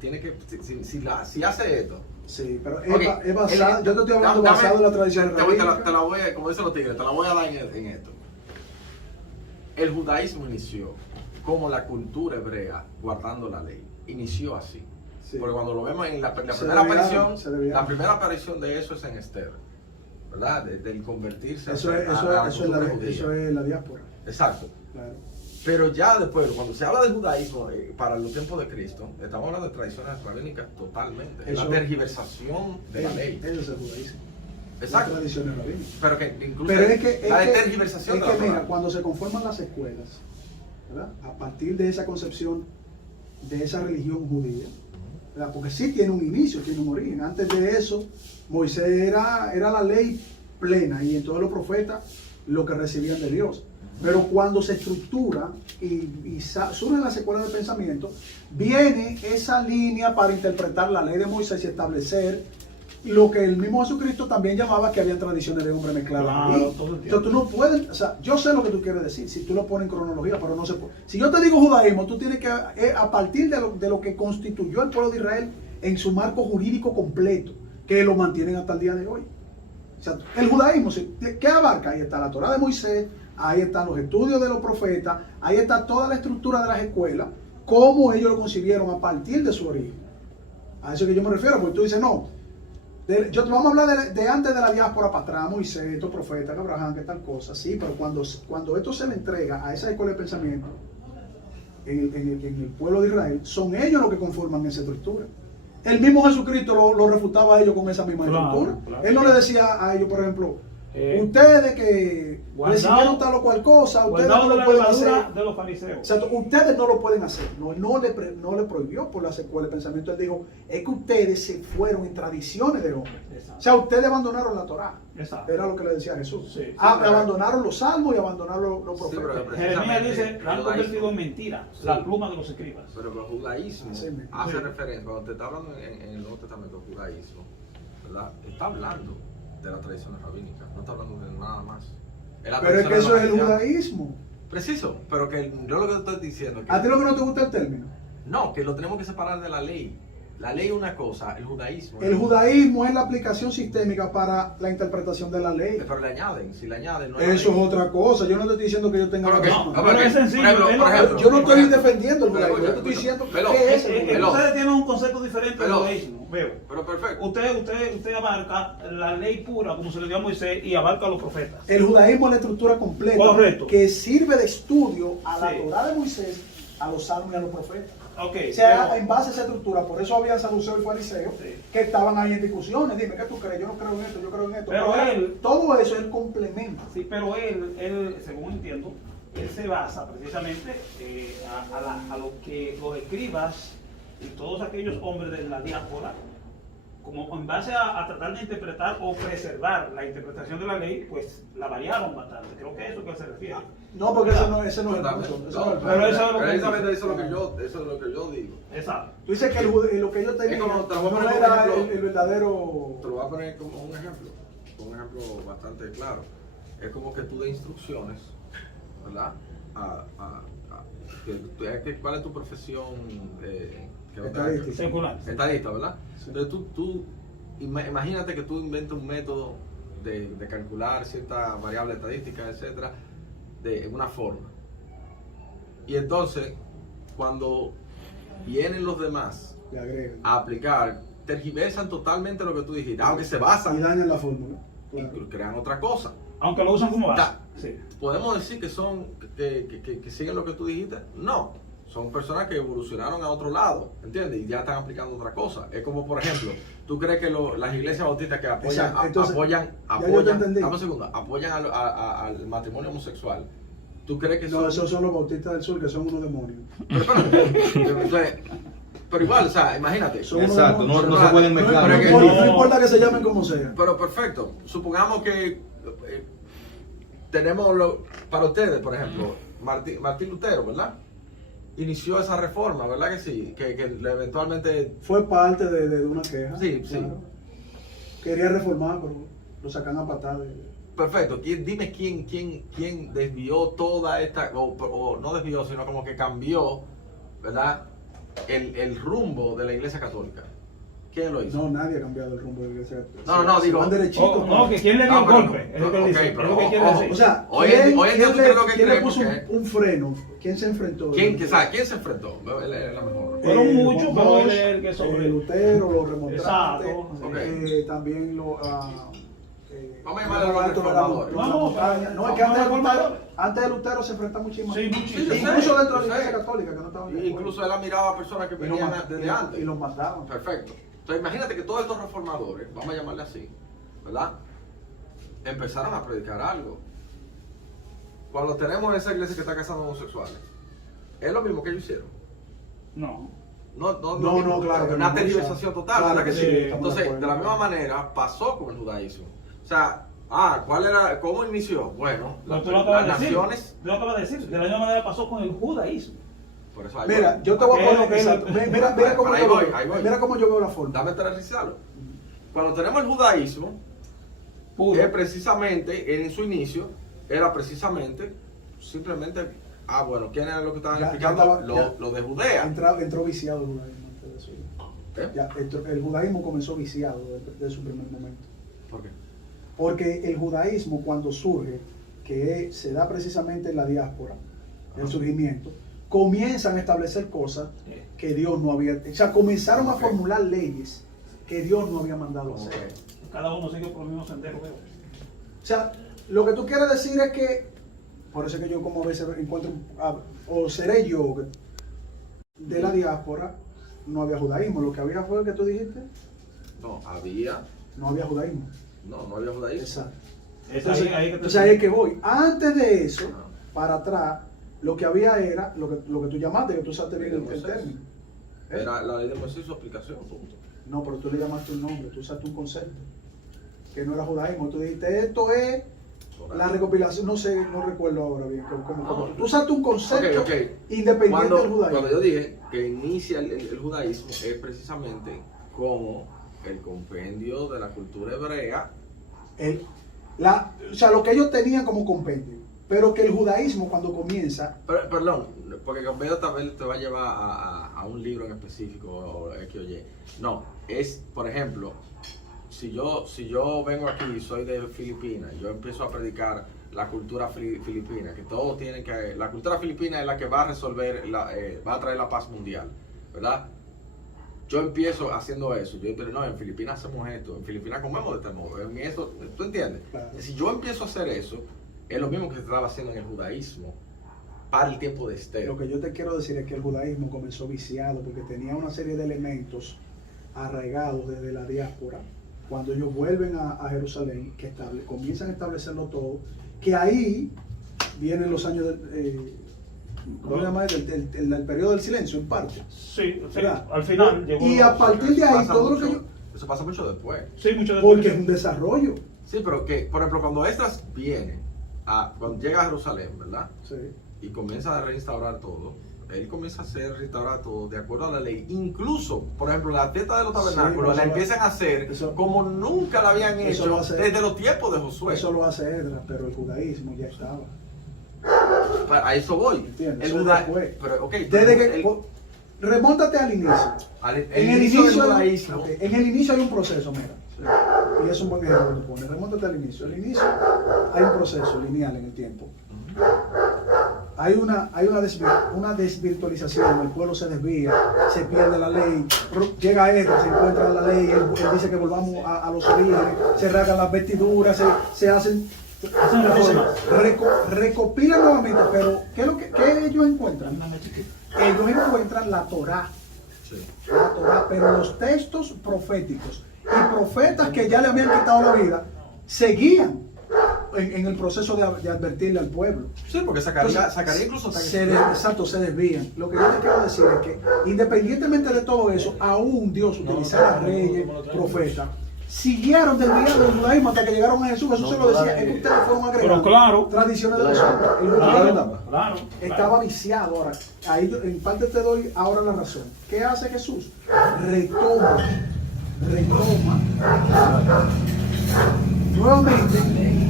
Tiene que, si hace esto. Sí, pero Ok, es basado, yo te estoy hablando dame- basado en la tradición te la voy a, como dicen los tigres, te la voy a dar en esto. El judaísmo inició como la cultura hebrea guardando la ley. Inició así. Sí. Porque cuando lo vemos en la Se primera desviaron, aparición, se desviaron. la primera aparición de eso es en Esther, ¿verdad? Del convertirse Eso a es la eso costumbre judía. es la diáspora. Exacto. Claro. Pero ya después, cuando se habla de judaísmo para los tiempos de Cristo, estamos hablando de tradiciones rabínicas totalmente. Es la Eso- tergiversación de la ley. Eso es el judaísmo. Exacto. Las tradiciones rabínicas. Pero que incluso Pero es que, la es que- tergiversación es de la que mira, Torah. cuando se conforman las escuelas, ¿verdad? A partir de esa concepción de esa religión judía, ¿verdad? Porque sí tiene un inicio, tiene un origen. Antes de eso, Moisés era la ley plena y en todos los profetas lo que recibían de Dios. Pero cuando se estructura y surgen las escuelas de pensamiento, viene esa línea para interpretar la ley de Moisés y establecer lo que el mismo Jesucristo también llamaba que había tradiciones de hombre mezcladas. Claro, ahí. todo el tiempo. Entonces tú no puedes, o sea, yo sé lo que tú quieres decir, si tú lo pones en cronología, pero no se puede. Si yo te digo judaísmo, tú tienes que, a partir de lo que constituyó el pueblo de Israel en su marco jurídico completo, que lo mantienen hasta el día de hoy. O sea, el judaísmo, ¿qué abarca? Ahí está la Torah de Moisés, ahí están los estudios de los profetas, ahí está toda la estructura de las escuelas, cómo ellos lo concibieron a partir de su origen. A eso que yo me refiero, porque tú dices, no, vamos a hablar de antes de la diáspora para atrás, Moisés, estos profetas, Abraham, que tal cosa, sí, pero cuando esto se le entrega a esa escuela de pensamiento en el pueblo de Israel, son ellos los que conforman esa estructura. El mismo Jesucristo lo refutaba a ellos con esa misma Claro, estructura. claro. Él no le decía a ellos, por ejemplo, Ustedes que guardado- recibieron tal o cual cosa, ustedes Guardado no de lo la pueden hacer. levadura de los fariseos. O sea, ustedes no lo pueden hacer. No le prohibió por las escuelas de pensamiento. Él dijo, es que ustedes se fueron en tradiciones de hombres. Exacto. O sea, ustedes abandonaron la Torá. Exacto. Era lo que le decía Jesús. Sí, sí, Abandonaron los salmos y abandonaron los Sí, profetas. pero- Jeremías dice, precisamente, la han el convertido en judaísmo. mentira, Sí. la pluma de los escribas. Pero el judaísmo Sí, hace sí. referencia, cuando te está hablando en el Nuevo Testamento, el judaísmo, ¿verdad? Está hablando de las tradiciones rabínicas, no está hablando de nada más. la Pero es que tradición eso es el evangélica. judaísmo. Preciso, pero que yo lo que te estoy diciendo que ¿A ti lo que no te gusta el término? no, que lo tenemos que separar de la ley. La ley es una cosa, el judaísmo. El judaísmo es la aplicación sistémica para la interpretación de la ley. Pero le añaden, si le añaden, no Eso es ley. otra cosa. Yo no te estoy diciendo que yo tenga Pero la que- razón. no, pero es que- sencillo, por ejemplo, es por lo- ejemplo, Yo no por estoy ejemplo. defendiendo el Pero judaísmo. Yo te escucha, estoy diciendo velo, qué es el velo. judaísmo. Ustedes tienen un concepto diferente del Velo. judaísmo, veo. Pero perfecto. Usted abarca la ley pura, como se le dio a Moisés, y abarca a los profetas. El judaísmo es la estructura completa Correcto. que sirve de estudio a la Sí. Torá de Moisés, a los salmos y a los profetas. Ok, O sea, pero- en base a esa estructura, por eso había saduceos y fariseos Sí. que estaban ahí en discusiones. Dime, ¿qué tú crees? Yo no creo en esto, yo creo en esto. Pero él- todo eso él complementa. sí, pero él, según entiendo, él se basa precisamente a lo que los escribas y todos aquellos hombres de la diáspora, como en base a tratar de interpretar o preservar la interpretación de la ley, pues la variaron bastante. Creo que es eso que él se refiere. No, porque ese no es el punto. Totalmente. Ese no es el No, punto. pero eso es lo que precisamente dice. eso es lo que yo digo. Exacto. Tú dices que lo que ellos tenían como, te lo voy a no poner era como ejemplo. el verdadero... Te lo voy a poner como un ejemplo bastante claro. Es como que tú des instrucciones, ¿verdad? ¿Cuál es tu profesión? ¿Qué otra? Estadística. Secular. Estadista, ¿verdad? Entonces tú imagínate que tú inventas un método de calcular ciertas variables estadísticas, etcétera, en una forma. Y entonces, cuando vienen los demás Le agregan. a aplicar, tergiversan totalmente lo que tú dijiste, aunque se basan Y dañan la fórmula. y Claro. crean otra cosa. Aunque lo usan como base. Ta- Sí. ¿Podemos decir que son que siguen lo que tú dijiste? No, son personas que evolucionaron a otro lado, ¿entiendes? Y ya están aplicando otra cosa. Es como, por ejemplo, ¿tú crees que las iglesias bautistas que apoyan, Exacto. Entonces, apoyan, ya yo te entendí. dame un segundo, apoyan al matrimonio homosexual? ¿Tú crees que No, son... esos son los bautistas del sur, que son unos demonios. Pero, espérate, pero igual, o sea, imagínate. Son unos Exacto, demonios. no se pueden No, mezclar. pero es que no no- importa que se llamen como sea. Pero perfecto, supongamos que tenemos, para ustedes, por ejemplo, Martín Lutero, ¿verdad? Inició esa reforma, ¿verdad que sí? Que eventualmente... Fue parte de una queja. Sí, sí. Quería reformar, pero lo sacan a patadas. Perfecto, dime quién desvió toda esta, o no desvió, sino como que cambió, ¿verdad? El rumbo de la Iglesia Católica. ¿Quién lo hizo? No, nadie ha cambiado el rumbo de la iglesia. No, Se digo- van derechito. Oh, no, que quién le dio No, el pero- golpe. Es lo que ok, dice. pero Es lo que quiere ojo, decir. O sea, Hoy en día tú crees lo que ¿quién le crees, puso porque- un freno? ¿Quién se enfrentó? ¿Quién se enfrentó? Él es la mejor. Fueron muchos, Juan pero él Bosch, es el que sobre- Lutero, los remontantes, Exacto. Ok. también Vamos a llamarle a los alto de la reformadores. montaña. No, es que antes de Lutero se enfrenta muchísimo. Sí, muchísimo. Incluso dentro de Yo la iglesia sé. católica, que no estaban de acuerdo. Incluso él ha mirado a personas que Y lo venían ma- desde antes. y los mataban. Perfecto. Entonces imagínate que todos estos reformadores, vamos a llamarle así, ¿verdad? Empezaron a predicar algo. Cuando tenemos esa iglesia que está casando homosexuales, es lo mismo que ellos hicieron. No. No, claro que Una no, tergiversación total, claro ¿verdad que que sí? sí, estamos Entonces, de acuerdo. de la misma manera, pasó con el judaísmo. O sea, ¿cómo inició? Bueno, Pero tú lo acabas las de decir. naciones, Tú lo acabas de decir. De la misma manera pasó con el judaísmo. por eso hay Mira, yo te voy a poner. Aquel- Exacto. Mira cómo Ahí yo voy, veo. ahí voy. Mira cómo yo veo la forma. dame aterrizarlo. Cuando tenemos el judaísmo, Puro. que precisamente en su inicio era precisamente simplemente bueno, ¿quién era lo que estaban Ya explicando? estaba- ya. Lo de Judea. Entró viciado el judaísmo antes de eso. ¿Eh? Ya, el judaísmo comenzó viciado desde su primer momento. ¿Por qué? Porque el judaísmo cuando surge, que se da precisamente en la diáspora, el Ajá. surgimiento, comienzan a establecer cosas que Dios no había, o sea, comenzaron a Ok. formular leyes que Dios no había mandado a Ok. hacer. Cada uno sigue por el mismo sendero. Veo. O sea, lo que tú quieres decir es que, por eso es que yo como a veces encuentro, o seré yo, de la diáspora, no había judaísmo, lo que había fue el que tú dijiste, No había judaísmo. no había judaísmo. Exacto. Es Entonces, ahí que te- entonces ahí es que voy. Antes de eso, Ajá. para atrás, lo que había era lo que tú llamaste, que tú usaste bien el Moisés. término. ¿Eh? Era la ley de Moisés y su aplicación, punto. No, pero tú le llamaste un nombre, tú usaste un concepto que no era judaísmo. Tú dijiste, esto es la recopilación, no sé, no recuerdo ahora bien cómo. Tú usaste un concepto Ok, ok. independiente del judaísmo. Cuando yo dije que inicia el judaísmo es precisamente como el compendio de la cultura hebrea. O sea, lo que ellos tenían como compendio, pero que el judaísmo cuando comienza, Perdón, porque compendio tal vez te va a llevar a un libro en específico o X o Y. No, es, por ejemplo, si yo vengo aquí y soy de Filipinas, yo empiezo a predicar la cultura filipina, que todos tienen que, la cultura filipina es la que va a resolver, va a traer la paz mundial, ¿verdad? Yo empiezo haciendo eso, yo digo, no, en Filipinas hacemos esto, en Filipinas comemos de este modo, en eso, ¿tú entiendes? Claro. Si yo empiezo a hacer eso, es lo mismo que se estaba haciendo en el judaísmo, para el tiempo de Esther. lo que yo te quiero decir es que el judaísmo comenzó viciado porque tenía una serie de elementos arraigados desde la diáspora. Cuando ellos vuelven a Jerusalén, que comienzan a establecerlo todo, que ahí vienen los años ¿cómo se llama? El periodo del silencio, en parte. Sí, sí, ¿Verdad? al final llegó. Y a partir de ahí, Pasa todo lo que mucho- yo... Eso pasa mucho después. Sí, mucho de Porque es un desarrollo. Sí, pero que, por ejemplo, cuando Esdras viene, cuando llega a Jerusalén, ¿verdad? Sí. Y comienza a reinstaurar todo, él comienza a hacer restaurar todo de acuerdo a la ley. Incluso, por ejemplo, la fiesta de los Sí, tabernáculos pero la eso- empiezan a hacer eso- como nunca la habían eso hecho lo hace- desde los tiempos de Josué. Eso lo hace Edras, pero el judaísmo ya estaba. A eso voy. ¿Entiendes? El Eso juda- después. pero, ok, Desde pero que... el- remóntate al inicio. el inicio del hay- judaísmo. ok, en el inicio hay un proceso, mira. Y es un buen ejemplo que tú pones. Remóntate al inicio. Al inicio hay un proceso lineal en el tiempo. Hay una desvirtualización, el pueblo se desvía, se pierde la ley, llega Edras, se encuentra la ley, él dice que volvamos a los orígenes, se rasgan las vestiduras, se hacen Hacen reformas. recopilan nuevamente, pero ¿qué es lo que ellos encuentran? Dame chiquito. Ellos encuentran la Torá, Sí. pero los textos proféticos y profetas que ya le habían quitado la vida seguían en el proceso de advertirle al pueblo. Sí, porque Zacarías Entonces, incluso está en se exacto, se desvían. Lo que yo te quiero decir es que independientemente de todo eso, aún Dios utilizara reyes, profetas, siguieron desviando el judaísmo hasta que llegaron a Jesús. Jesús se lo decía, es que ustedes fueron agregando Pero claro. tradiciones de los hombres. El Claro, judaísmo claro. estaba viciado. Ahora, ahí en parte te doy ahora la razón. ¿Qué hace Jesús? Retoma nuevamente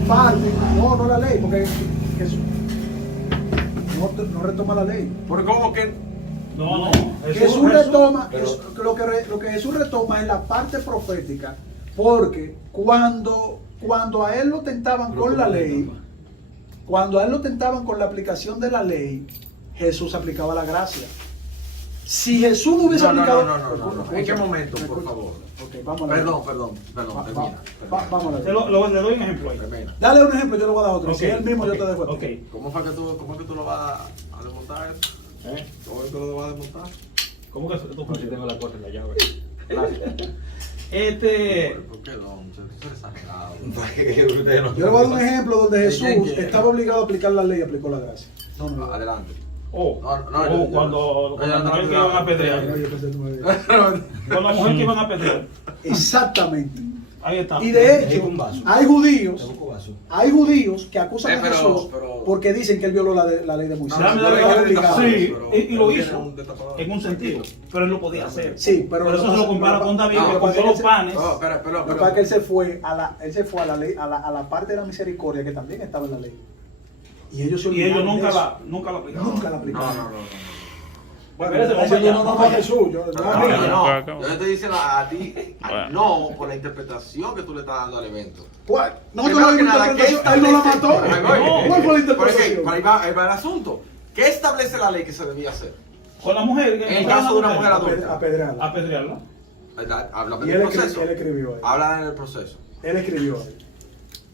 parte, no la ley, porque Jesús no retoma la ley. Porque como que No, no. Jesús retoma, pero- lo que Jesús retoma es la parte profética, porque cuando a él lo tentaban con la ley, cuando a él lo tentaban con la aplicación de la ley, Jesús aplicaba la gracia. Si Jesús no hubiese aplicado... No. ¿En qué momento, por favor? Ok, vamos a ver. Perdón, termina. Le doy un ejemplo ahí. Termina. Dale un ejemplo, yo le voy a dar otro. Ok, Si es el mismo, ok, yo te dejo. ok. ¿Cómo es que tú lo vas a desmontar eso? ¿Cómo es que tú lo vas a desmontar? ¿Cómo que tú No, si tengo la cosa en la llave. ¿Por qué no? Eso es exagerado. Yo le voy a dar un ejemplo donde Jesús estaba obligado a aplicar la ley y aplicó la gracia. No. Adelante. Cuando la mujer que iban a apedrear. No, yo pensé que tú me habías- Con la mujer que iban a apedrear. Exactamente. Ahí está. Y de hecho, hay judíos que acusan a Pero- Jesús pero- porque dicen que él violó la ley de Moisés. Déjame No, darle no, la no, explicación. no, Sí, pero- y lo pero hizo tiene un destapador. en un sentido, pero él lo podía hacer. Sí, pero Por lo eso que se lo pasa- compara con David, no, que lo con que los pasa- panes. No, espera, Lo que pasa es que él se fue a la ley, a la parte de la misericordia que también estaba en la ley. Y ellos se Y ellos olvidaron de nunca eso. la aplicaron. Nunca la aplicaron. No. Bueno, Espérate, eso vamos allá, no vamos es allá. Jesús. Yo Yo te estoy diciendo a ti, no por la interpretación que tú le estás dando al evento. ¿Cuál? No, Primero no, que nada, ¿qué interpretación. Él no la establece- mató. Ahí voy. ¿Cuál fue la Pero es que, interpretación? ahí va el asunto. ¿Qué establece la ley que se debía hacer? Con la mujer. En el caso de una mujer adulta. Apedrearla. Apedrearla. Habla Y del proceso. él escribió ahí. Habla en el proceso. Él escribió ahí.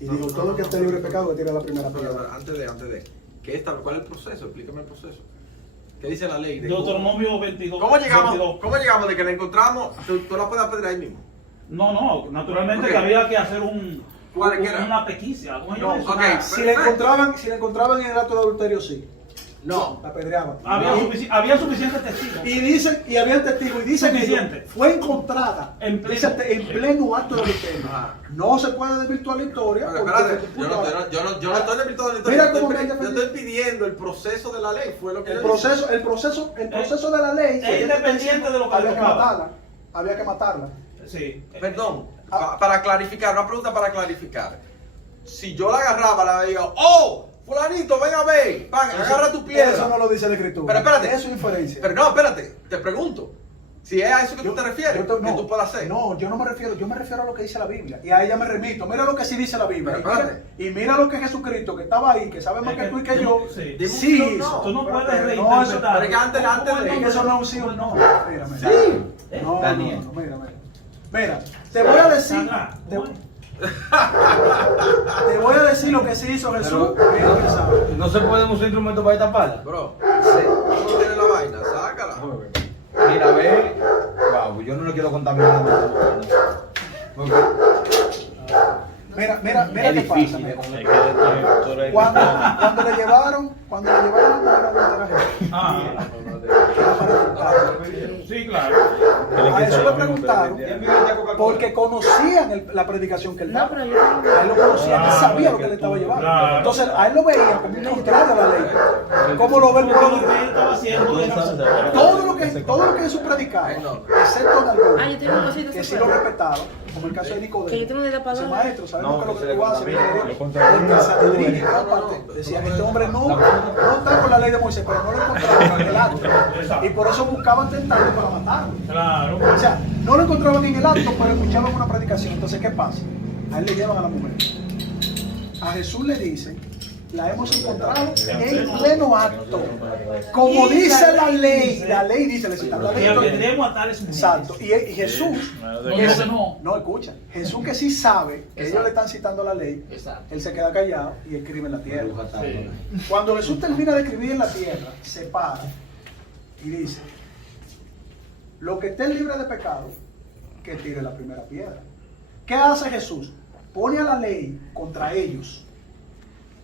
Y dijo, todo el que esté libre de pecado que tire la primera piedra. Antes de. ¿Cuál es el proceso? Explícame el proceso. ¿Qué dice la ley? Deuteronomio 22. ¿Cómo llegamos 22. de que la encontramos? Tú la puedes apedrear ahí mismo. No, naturalmente Ok. que había que hacer ¿Cuál era? una pequicia. ¿Cómo No, ellos ok. dicen? Si le encontraban en el acto de adulterio, sí. No. La apedreaban. Había suficientes testigos. Y habían testigos y dicen Suficiente. ellos, fue encontrada En pleno. dice, en pleno acto de adulterio. Ajá. No se puede desvirtuar la historia. Pero porque- espérate, yo no estoy desvirtuando la historia. Mira Yo cómo estoy- me- yo estoy pidiendo el proceso de la ley. Fue lo que El yo dije. proceso de la ley. Es independiente de lo que había le que tocaba. matarla. Había que matarla. Sí. Perdón, Ah. para clarificar, una pregunta para clarificar. Si yo la agarraba, la veía, ¡oh! Fulanito, ven a ver, agarra tu piedra. Eso no lo dice la escritura. Pero espérate. Eso es inferencia. Pero no, espérate, te pregunto. Si es a eso que tú te refieres, Yo que tú puedas hacer. No, yo no me refiero, yo me refiero a lo que dice la Biblia. Y a ella me remito. Mira lo que sí dice la Biblia. Pero espérate. Y mira lo que Jesucristo, que estaba ahí, que sabe más Es que que tú y que tú yo, no- sí. sí No, hizo. Tú no puedes Pero reinterpretar. pero que antes de- Es que eso no es un sí o un no. Mira, mira. Sí. No, Daniel. no, mira. Mira, te voy a decir. Sandra, Te, ¿cómo es? te voy a decir lo que sí hizo Jesús. que es lo que sabe. No se puede usar instrumento para taparla. Bro, tú no tienes la vaina, sácala. Mira, ve. Wow, yo no le quiero contaminar la porque Mira es qué pasa. difícil. Mira. Es que tú eres Cuando le llevaron a la mujer a Jesús, Ah, sí, claro. a Jesús le preguntaron porque conocían la predicación que él No, daba. pero yo A él lo conocían, él Ah, sabía lo que le estaba llevando. claro. Entonces a él lo veía como un contrario a la ley. ¿Cómo lo ve el Porque lo pueblo? que él estaba haciendo era- Todo lo que Jesús predicaba, Ay, no. excepto en algunos Ah, yo tengo un cosito que sí separado. lo respetaban, como el caso de Que yo Nicodemo. tengo de la Dice, palabra. maestro, sabemos No, que lo que que se le tú haces contamina. es Lo contamina. porque el Sanedrín, en gran parte, decían, este hombre no está con la ley de Moisés, pero no lo encontraban en el acto. Y por eso buscaban tentarlo para matarlo. Claro. O sea, no lo encontraban en el acto, pero escuchaban una predicación. Entonces, ¿qué pasa? A él le llevan a la mujer. A Jesús le dicen, la hemos encontrado en pleno acto. Como dice la ley dice, le citamos la Que ley. apedremos a tales mujeres. Exacto. Y Jesús, No. no escucha, Jesús que sí sabe que ellos le están citando la ley, él se queda callado y escribe en la tierra. Cuando Jesús termina de escribir en la tierra, se para y dice, lo que esté libre de pecado, que tire la primera piedra. ¿Qué hace Jesús? Pone a la ley contra ellos.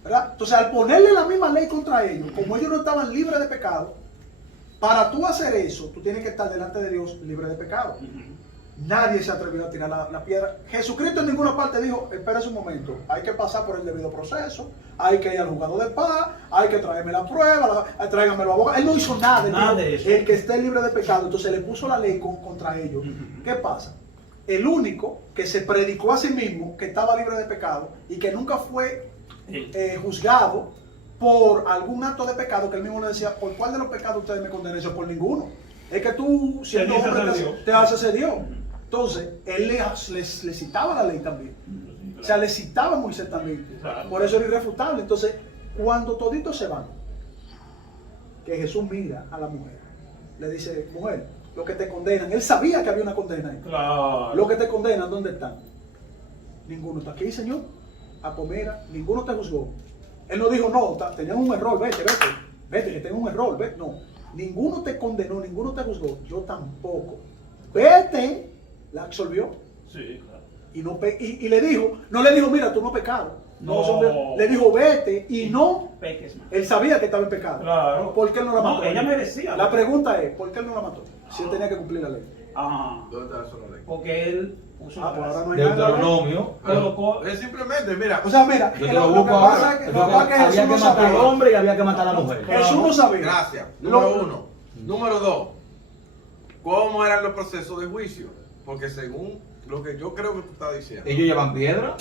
¿Verdad? Entonces, al ponerle la misma ley contra ellos, como ellos no estaban libres de pecado, para tú hacer eso, tú tienes que estar delante de Dios libre de pecado. Nadie se atrevió a tirar la piedra. Jesucristo en ninguna parte dijo, espérese un momento, hay que pasar por el debido proceso, hay que ir al juzgado de paz, hay que traerme la prueba, tráiganme los abogados. Él no hizo nada. Él Nada dijo, de eso. el que esté libre de pecado, entonces le puso la ley contra ellos. ¿Qué pasa? El único que se predicó a sí mismo que estaba libre de pecado y que nunca fue juzgado por algún acto de pecado, que él mismo le decía, ¿por cuál de los pecados ustedes me condenan? Eso por ninguno. Es que tú, siendo dice hombre, ser Dios. te haces ser Dios. Entonces, él le citaba la ley también. O sea, le citaba a Moisés también. Claro. Por eso era irrefutable. Entonces, cuando toditos se van, que Jesús mira a la mujer le dice, mujer, lo que te condenan, él sabía que había una condena ahí. Claro. Lo que te condenan, ¿dónde están? Ninguno está aquí, Señor. Ah, pues mira, ninguno te juzgó. Él no dijo, no, tenían un error, vete, que tengo un error, vete. No, ninguno te condenó, ninguno te juzgó, yo tampoco. Vete, la absolvió. Sí, claro. Y, no y le dijo, no le dijo, mira, tú no pecado. No, No. le dijo, vete y no. Peques más. Él sabía que estaba en pecado. Claro. ¿Por qué él no la No, mató? ella merecía. La pregunta es, ¿por qué él no la mató? Si él tenía que cumplir la ley. Ajá. ¿Dónde está eso en la ley? Porque él puso Ah, la pues ahora gracia. no hay nada. Deuteronomio. Colocó- Es simplemente, mira, O sea, mira, Yo te lo lo que busco pasa ahora. es que, lo que pasa es que Había Jesús que no matar al sabía. hombre y había que matar a la mujer. Jesús no sabía. gracias. Lo- Número uno. Número dos, ¿cómo eran los procesos de juicio? Porque según lo que yo creo que tú estás diciendo, Ellos llevan piedra.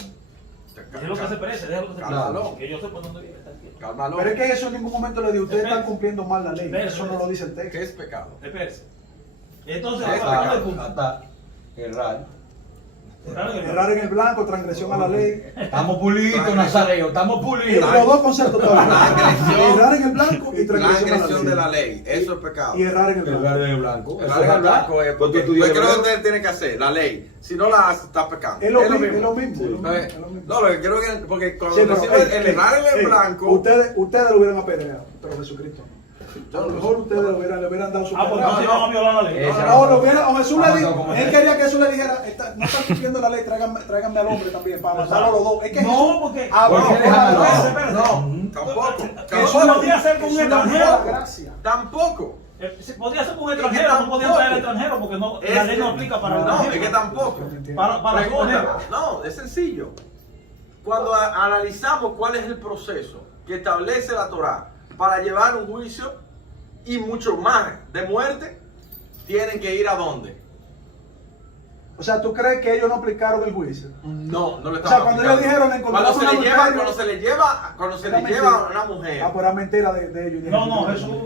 Déjalo que se prese, déjalo que se Cálmalo. prese. Que yo sé por dónde vive esta tierra. cálmalo. Pero es que eso en ningún momento le dijo, ustedes Espera. están cumpliendo mal la ley. Espera, Eso no lo dice el ¿Qué texto. es pecado? Espérese. Entonces, Sí, ahora, ¿cuál es el está- punto? Hasta errar. Claro que no. Errar en el blanco, transgresión a la ley. Estamos pulidos, Nazareo, estamos pulidos. Los dos conceptos La todavía. agresión. Errar en el blanco y La transgresión a la agresión ley. de la ley, eso es pecado. Y errar en el blanco. Errar en el blanco. Errar en el blanco es porque tú ¿qué es lo que usted tiene que hacer? La ley. Si no la hace, está pecando. Es lo mismo, es lo mismo. Sí. es lo mismo, es lo mismo. No, lo que creo que porque cuando Sí, pero, decimos el ey, errar en el ey, blanco, Ustedes lo hubieran apedreado, pero Jesucristo no. A lo mejor ustedes le hubieran dado su Ah, pues pedrada. entonces van a violar la ley. Esa- No, o Jesús le Vamos a dijo, comer. él quería que Jesús le dijera, no están cumpliendo la ley, tráiganme al hombre también, para matarlo a los dos. Es que No, Jesús porque- habló ¿Por qué con la déjalo? gracia. Espérate. no, tampoco. Jesús Eso no podía hacer con un Jesús no extranjero. dio la gracia. Tampoco. Se podía hacer con un extranjero, no podían traer al extranjero porque no, la ley no aplica para el No, es extranjero. que tampoco. Para Pregunta, no, es sencillo. Cuando analizamos cuál es el proceso que establece la Torá para llevar un juicio y mucho más de muerte, tienen que ir a dónde? O sea, ¿tú crees que ellos no aplicaron el juicio? No, no le O sea, estaban cuando aplicando. ellos dijeron encontramos cuando se un le lleva, adulterio, cuando se era le lleva mentira. a una mujer. Ah, pues era mentira de ellos. No, Jesús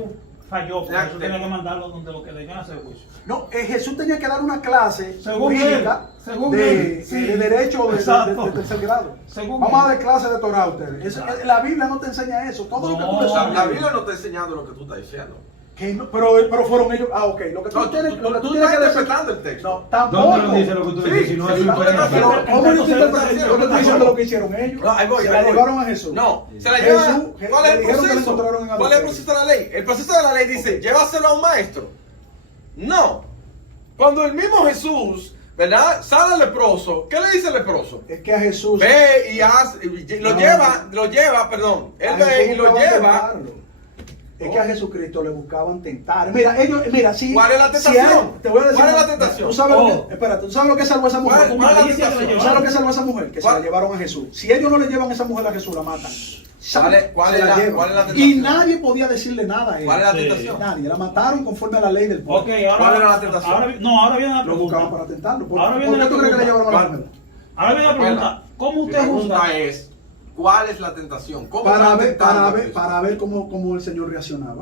falló, porque Ya, Jesús tenía que mandarlo donde lo que debían hacer juicio. No, Jesús tenía que dar una clase Según jurídica él, según de, él, sí. de derecho de Exacto. tercer grado. Según Vamos él. a dar clase de Torah a ustedes. La Biblia no te enseña eso. Todo lo que tú No, le La sabes. Biblia no está enseñando lo que tú estás diciendo. Que no, pero fueron ellos. Ah, ok. Lo que tú No, tienes, lo que tú tienes estás que decir. interpretando el texto. No, tampoco. ¿Dónde lo dice lo que tú dices? Si no es sí, su ¿dónde está Pero, inferencia. ¿cómo yo estoy Entonces, interpretando? Yo te estoy diciendo lo que hicieron ellos. No, ahí voy, Se ahí la voy. llevaron a Jesús. No, se la Jesús, lleva. ¿Cuál es el le dijeron que le proceso? encontraron en ¿Cuál es el adulterio. proceso de la ley? El proceso de la ley dice, llévaselo a un maestro. No. Cuando el mismo Jesús, ¿verdad? Sale leproso, ¿qué le dice el leproso? Es que a Jesús. Ve y hace, lo lleva, perdón. Él a ve Jesús y lo buscaban lleva. tentarlo. Es que a Jesucristo le buscaban tentar. Mira, si. ¿Cuál es la si tentación? te voy a decir. ¿Cuál es la tentación? ¿Tú sabes, Oh. lo que, espérate, ¿tú sabes lo que salvó a esa mujer? ¿Cuál es la Malicia que le tentación? ¿Tú sabes lo que salvó a esa mujer? Que se ¿Cuál? la llevaron a Jesús. Si ellos no le llevan a esa mujer a Jesús, la matan. ¿Cuál Se es la- llevan. cuál es la Y tentación? nadie podía decirle nada a ella. ¿Cuál es la Sí. tentación? Nadie. La mataron conforme a la ley del pueblo. Ok, ahora. ¿Cuál era la tentación? Ahora viene la Lo buscaban para pregunta. tentarlo. ¿Por, Ahora ¿por viene qué la tú crees que le pregunta. llevaron a la ¿Cuál? mujer? Ahora viene la pregunta. ¿Cómo Mi usted pregunta juzga? es, ¿cuál es la tentación? ¿Cómo Para están ver, tentando para a ver, Cristo? para ver cómo el Señor reaccionaba.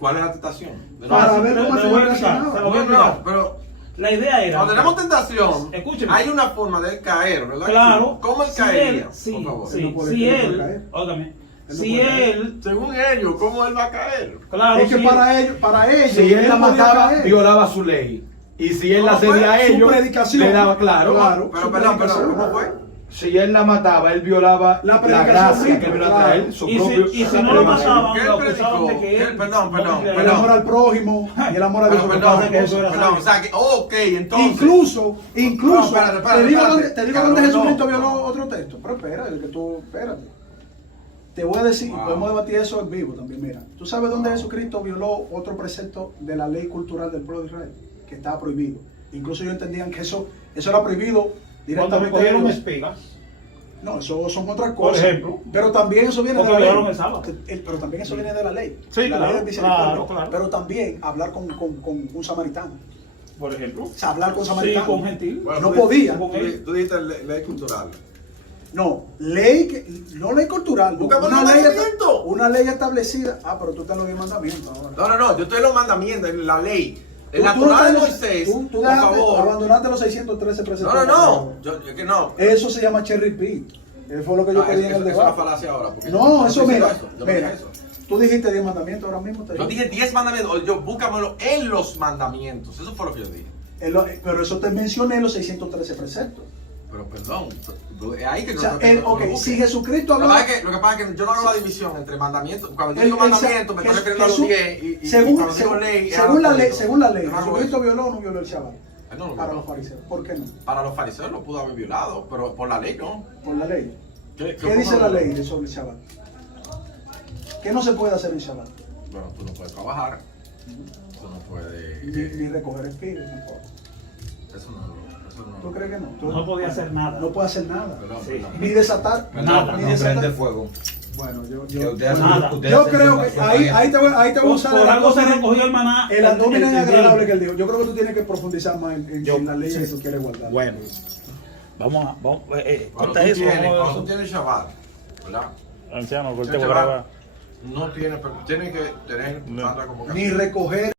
¿Cuál es la tentación? De Para nuevo. ver cómo el Te Señor voy a explicar, reaccionaba. te lo voy a No, explicar. no, pero La idea era. cuando tenemos tentación, Escúcheme. hay una forma de él caer, ¿verdad? Claro. ¿Cómo él si caería? sí, por favor. sí, Él no puede- si él no puede él, caer. óigame, Él no si puede caer. él, Según ellos, ¿cómo él va a caer? claro, Es que si para ellos, Si él la no podía mataba, caer. violaba su ley. Y si él ¿Cómo la cedía a fue? Su ellos, predicación. le daba claro. Pero, su perdón, predicación. ¿cómo fue? Si él la mataba, él violaba La la, predicación gracia misma, que él vino a claro. traer, su Y si- propio. y si no lo mataban, ¿Qué él lo acusaban de predicó? que ¿Qué- él perdón, perdón, El amor al prójimo y el amor a Dios. Pero, Lo que perdón, pasa es que eso era perdón, sabio. o sea, que, ok, entonces. Incluso, No, espérate, te digo espérate. dónde Claro, Jesucristo no. violó otro texto. Pero espérate. Te voy a decir, Wow. podemos debatir eso en vivo también. Mira, ¿tú sabes dónde Jesucristo violó otro precepto de la ley cultural del pueblo de Israel? Que estaba prohibido. Incluso ellos entendían que eso era prohibido cuando directamente. recogieron de ellos. espigas, No, eso son otras Por cosas. ejemplo. Pero también eso viene de Porque la violaron ley. el sábado. Pero también eso viene de la ley. Sí, la claro, ley de misericordia. claro. Pero también hablar con un samaritano. por ejemplo, O sea, hablar con sí, samaritano. con gentil. Bueno, No tú podía. dices- Tú dijiste ley cultural. No, no ley cultural. Busca una, por los ley mandamientos. una ley establecida. Ah, pero tú estás en los 10 mandamientos ahora. No, yo estoy en los mandamientos, en la ley. En la Tú Torah de estás- Moisés, tú por dejaste, favor. abandonaste los 613 preceptos. No. Yo que no. Eso se llama cherry pick. Eso fue lo que yo Ah, quería en eso el es una debate. falacia ahora. porque No, yo eso estoy mira, diciendo yo no mira. dije eso. Tú dijiste 10 mandamientos ahora mismo. Yo dije 10 mandamientos, yo búscamelo en los mandamientos. Eso fue lo que yo dije. Pero eso te mencioné en los 613 preceptos. Pero perdón, ahí que O sea, no te ok, si Jesucristo lo habló... que pasa es que yo no hago la división entre mandamientos. Cuando yo El- digo el- mandamientos, me estoy refiriendo a los Jesús- 10. Y según, cuando digo ley, es a según los la ley, códigos. según la ley, Yo no hago ¿Jesucristo eso. violó o no violó el Shabbat? No lo Para violó. los fariseos. ¿Por qué no? Para los fariseos lo pudo haber violado, pero por la ley no. Por la ley. ¿Qué ¿Qué dice la ley sobre el Shabbat? ¿Qué no se puede hacer en Shabbat? Bueno, tú no puedes trabajar. Tú no puedes. Ni recoger espíritus tampoco. Eso no. ¿Tú crees que no? Tú- No podía hacer nada. No puede hacer nada. Perdón, Sí. perdón. Ni desatar. Nada. Ni No desatar. prende fuego. Bueno, Que ustedes hacen- nada. ustedes yo hacen creo su- que su ahí magia. te voy a usar Por el algo se abdomen- recogió el maná. el abdomen el- agradable que él dijo. Yo creo que tú tienes que profundizar más en Yo- la ley sí. que tú quieres guardar. Bueno, vamos, Cuando corta tú eso. tienes, vamos a- cuando tú tienes Shabbat, ¿verdad? Anciano, corte El por Shabbat ahora. no tiene, tiene que tener No. tanta convocación. Ni recoger